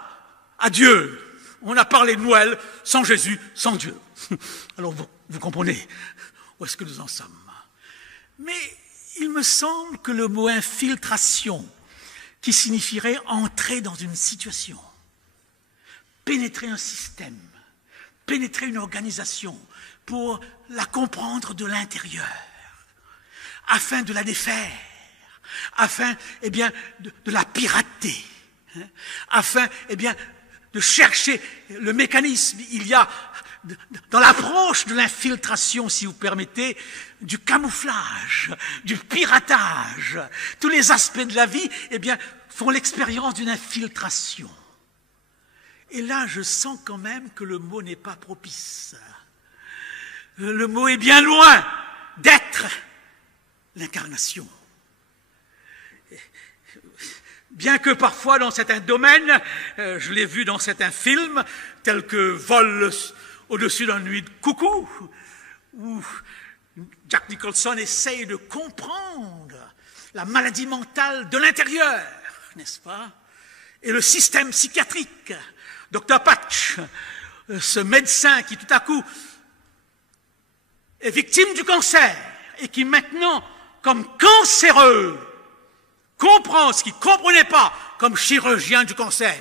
à Dieu. On a parlé de Noël sans Jésus, sans Dieu. Alors vous comprenez où est-ce que nous en sommes. Mais il me semble que le mot infiltration, qui signifierait entrer dans une situation, pénétrer un système, pénétrer une organisation pour la comprendre de l'intérieur, afin de la défaire, afin, de la pirater, afin, de chercher le mécanisme. Il y a, dans l'approche de l'infiltration, si vous permettez, du camouflage, du piratage. Tous les aspects de la vie, font l'expérience d'une infiltration. Et là, je sens quand même que le mot n'est pas propice. Le mot est bien loin d'être l'incarnation. Bien que parfois dans certains domaines, je l'ai vu dans certains films, tels que Vol au-dessus d'un nid de coucou, où Jack Nicholson essaye de comprendre la maladie mentale de l'intérieur, n'est-ce pas? Et le système psychiatrique, Dr Patch, ce médecin qui tout à coup est victime du cancer et qui maintenant, comme cancéreux, comprend ce qu'il ne comprenait pas comme chirurgien du cancer,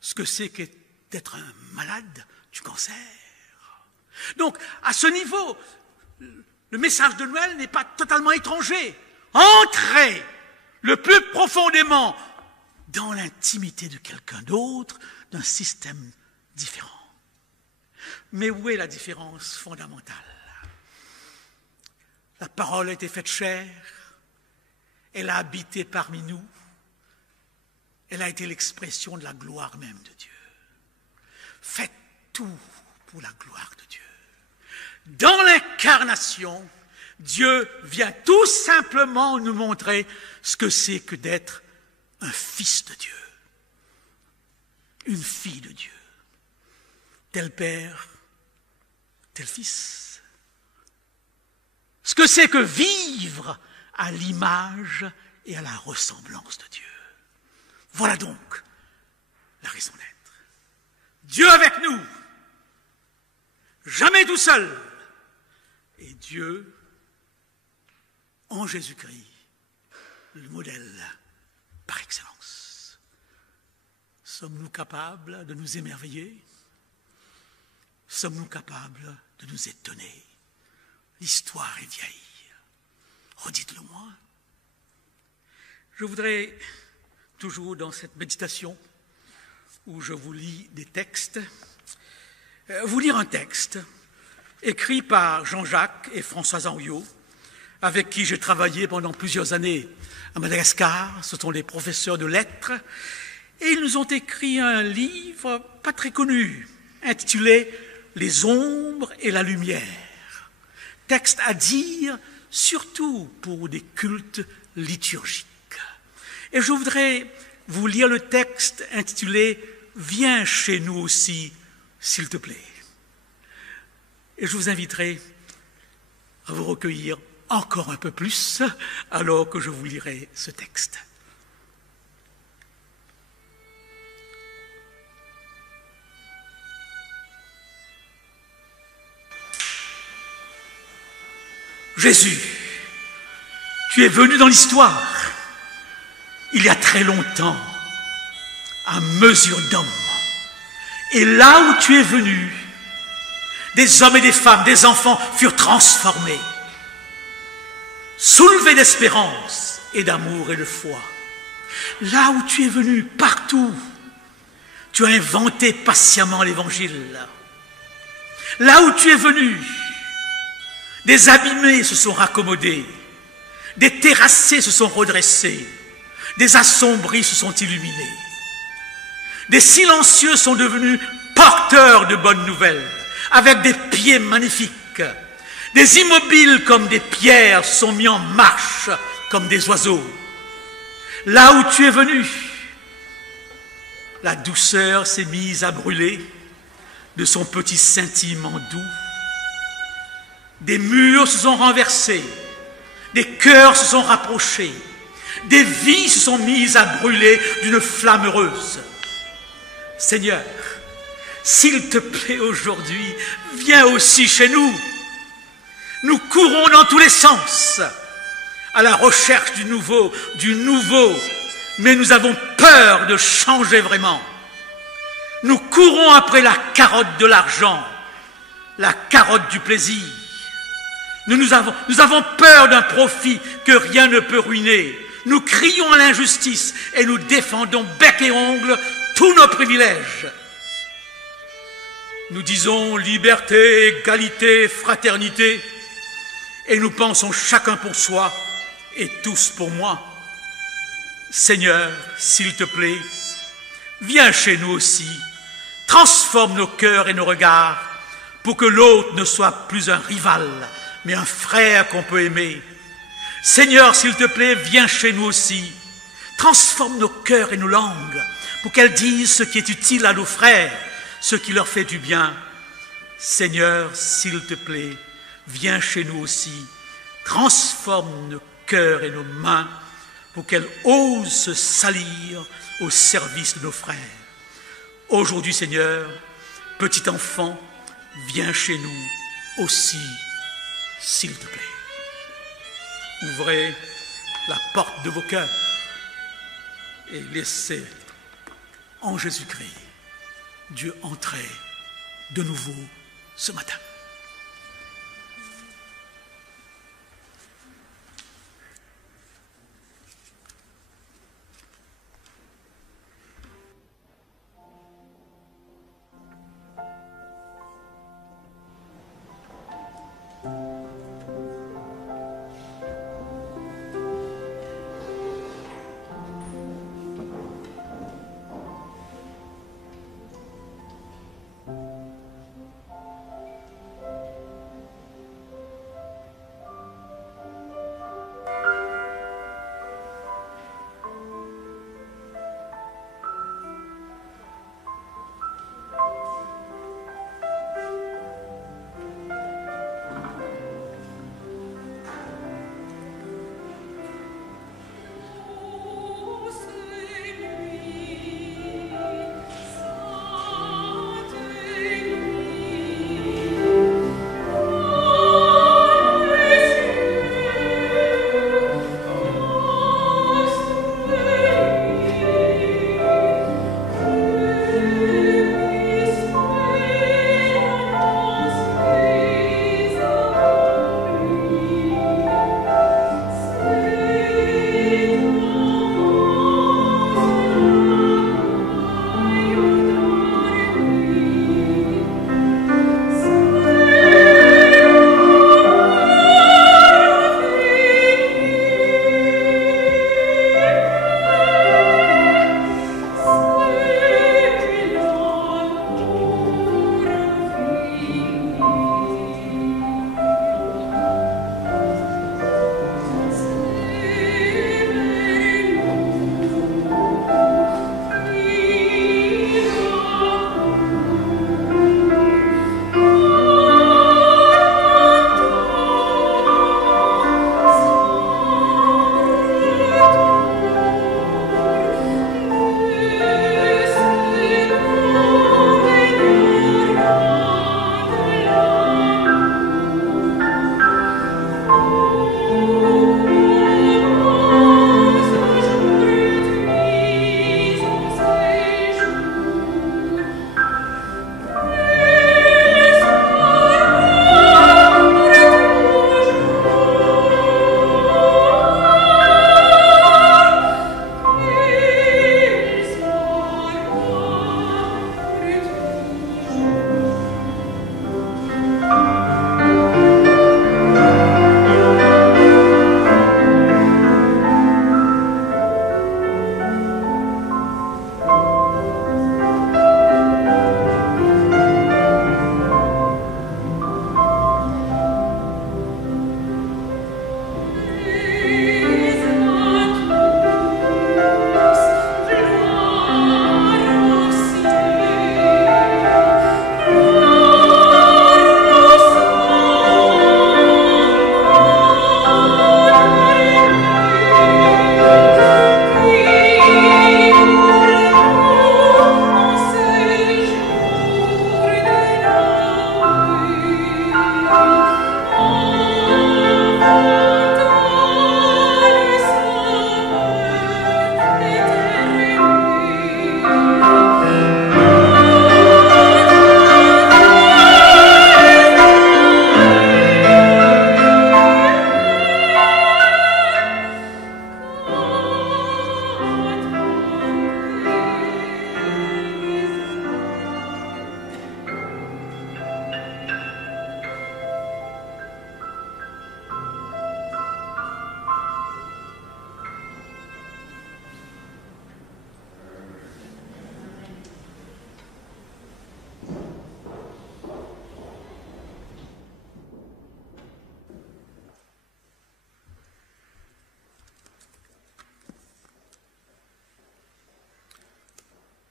ce que c'est que d'être un malade du cancer. Donc, à ce niveau, le message de Noël n'est pas totalement étranger. Entrez le plus profondément dans l'intimité de quelqu'un d'autre, d'un système différent. Mais où est la différence fondamentale? La parole a été faite chair, elle a habité parmi nous, elle a été l'expression de la gloire même de Dieu. Faites tout pour la gloire de Dieu. Dans l'incarnation, Dieu vient tout simplement nous montrer ce que c'est que d'être un fils de Dieu, une fille de Dieu, tel père, tel fils. Ce que c'est que vivre à l'image et à la ressemblance de Dieu. Voilà donc la raison d'être. Dieu avec nous, jamais tout seul, et Dieu en Jésus-Christ, le modèle par excellence. Sommes-nous capables de nous émerveiller? Sommes-nous capables de nous étonner? L'histoire est vieille. Redites-le-moi. Je voudrais, toujours dans cette méditation, où je vous lis des textes, vous lire un texte écrit par Jean-Jacques et Françoise Henriot, avec qui j'ai travaillé pendant plusieurs années à Madagascar. Ce sont des professeurs de lettres. Et ils nous ont écrit un livre pas très connu, intitulé « Les ombres et la lumière ». Texte à dire surtout pour des cultes liturgiques. Et je voudrais vous lire le texte intitulé « Viens chez nous aussi, s'il te plaît ». Et je vous inviterai à vous recueillir encore un peu plus alors que je vous lirai ce texte. Jésus, tu es venu dans l'histoire il y a très longtemps, à mesure d'homme. Et là où tu es venu, des hommes et des femmes, des enfants furent transformés, soulevés d'espérance et d'amour et de foi. Là où tu es venu, partout, tu as inventé patiemment l'Évangile. Là où tu es venu, Des abîmés se sont raccommodés, des terrassés se sont redressés, des assombris se sont illuminés. Des silencieux sont devenus porteurs de bonnes nouvelles, avec des pieds magnifiques. Des immobiles comme des pierres sont mis en marche comme des oiseaux. Là où tu es venu, la douceur s'est mise à brûler de son petit scintillement doux. Des murs se sont renversés, des cœurs se sont rapprochés, des vies se sont mises à brûler d'une flamme heureuse. Seigneur, s'il te plaît aujourd'hui, viens aussi chez nous. Nous courons dans tous les sens, à la recherche du nouveau, mais nous avons peur de changer vraiment. Nous courons après la carotte de l'argent, la carotte du plaisir. Nous avons peur d'un profit que rien ne peut ruiner. Nous crions à l'injustice et nous défendons bec et ongles tous nos privilèges. Nous disons liberté, égalité, fraternité, et nous pensons chacun pour soi et tous pour moi. Seigneur, s'il te plaît, viens chez nous aussi, transforme nos cœurs et nos regards pour que l'autre ne soit plus un rival, mais un frère qu'on peut aimer. Seigneur, s'il te plaît, viens chez nous aussi, transforme nos cœurs et nos langues pour qu'elles disent ce qui est utile à nos frères, ce qui leur fait du bien. Seigneur, s'il te plaît, viens chez nous aussi, transforme nos cœurs et nos mains pour qu'elles osent se salir au service de nos frères. Aujourd'hui, Seigneur, petit enfant, viens chez nous aussi, s'il te plaît. Ouvrez la porte de vos cœurs et laissez en Jésus-Christ Dieu entrer de nouveau ce matin.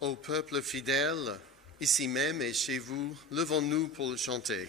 Ô peuple fidèle, ici même et chez vous, levons-nous pour le chanter.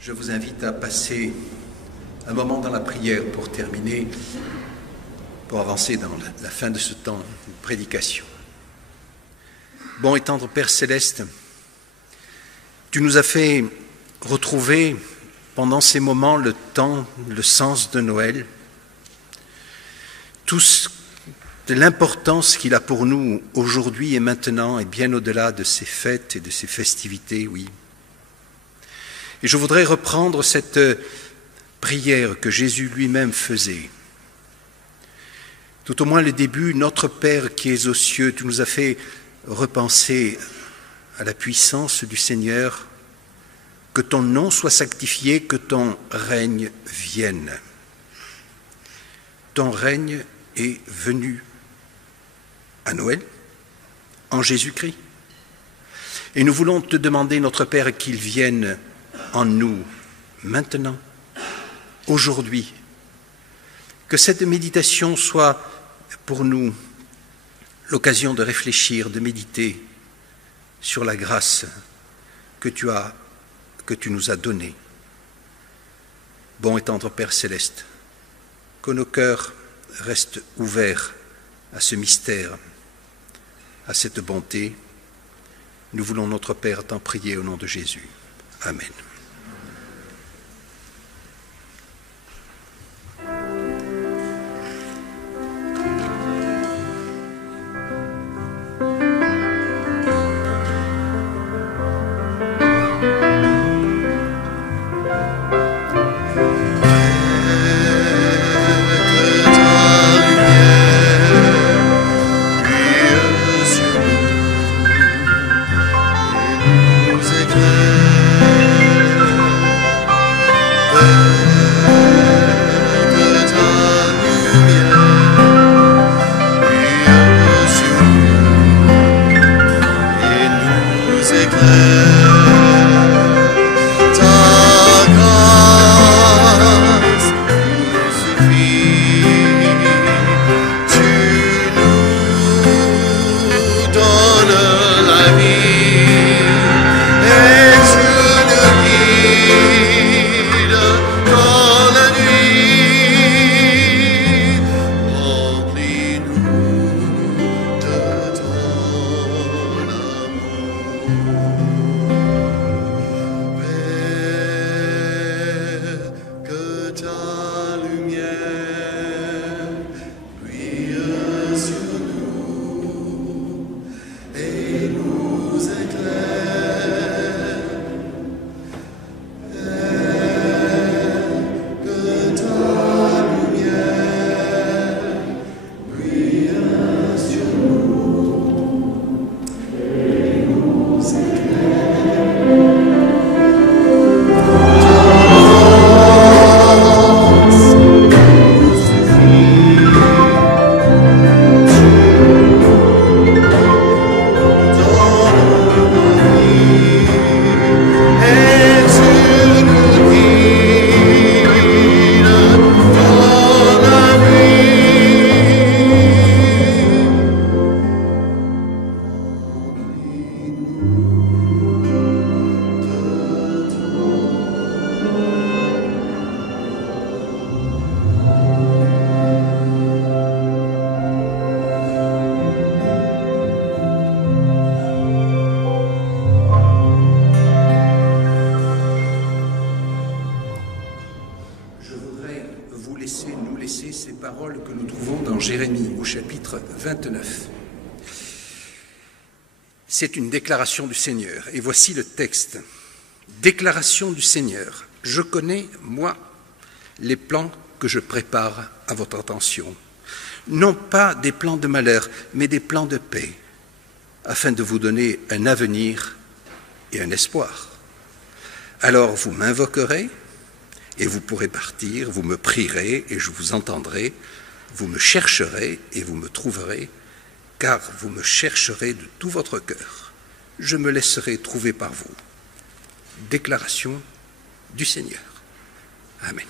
Je vous invite à passer un moment dans la prière pour terminer, pour avancer dans la fin de ce temps de prédication. Bon et tendre Père Céleste, tu nous as fait retrouver pendant ces moments le temps, le sens de Noël, tout de l'importance qu'il a pour nous aujourd'hui et maintenant et bien au-delà de ces fêtes et de ces festivités, oui. Et je voudrais reprendre cette prière que Jésus lui-même faisait. Tout au moins le début, notre Père qui es aux cieux, tu nous as fait repenser à la puissance du Seigneur, que ton nom soit sanctifié, que ton règne vienne. Ton règne est venu à Noël, en Jésus-Christ. Et nous voulons te demander, notre Père, qu'il vienne en nous, maintenant, aujourd'hui. Que cette méditation soit pour nous l'occasion de réfléchir, de méditer sur la grâce que tu nous as donnée. Bon et tendre Père Céleste, que nos cœurs restent ouverts à ce mystère, à cette bonté. Nous voulons, notre Père, t'en prier au nom de Jésus. Amen. Ces paroles que nous trouvons dans Jérémie au chapitre 29. C'est une déclaration du Seigneur. Et voici le texte. Déclaration du Seigneur. Je connais, moi, les plans que je prépare à votre attention. Non pas des plans de malheur, mais des plans de paix, afin de vous donner un avenir et un espoir. Alors vous m'invoquerez, et vous pourrez partir, vous me prierez et je vous entendrai, vous me chercherez et vous me trouverez, car vous me chercherez de tout votre cœur. Je me laisserai trouver par vous. Déclaration du Seigneur. Amen.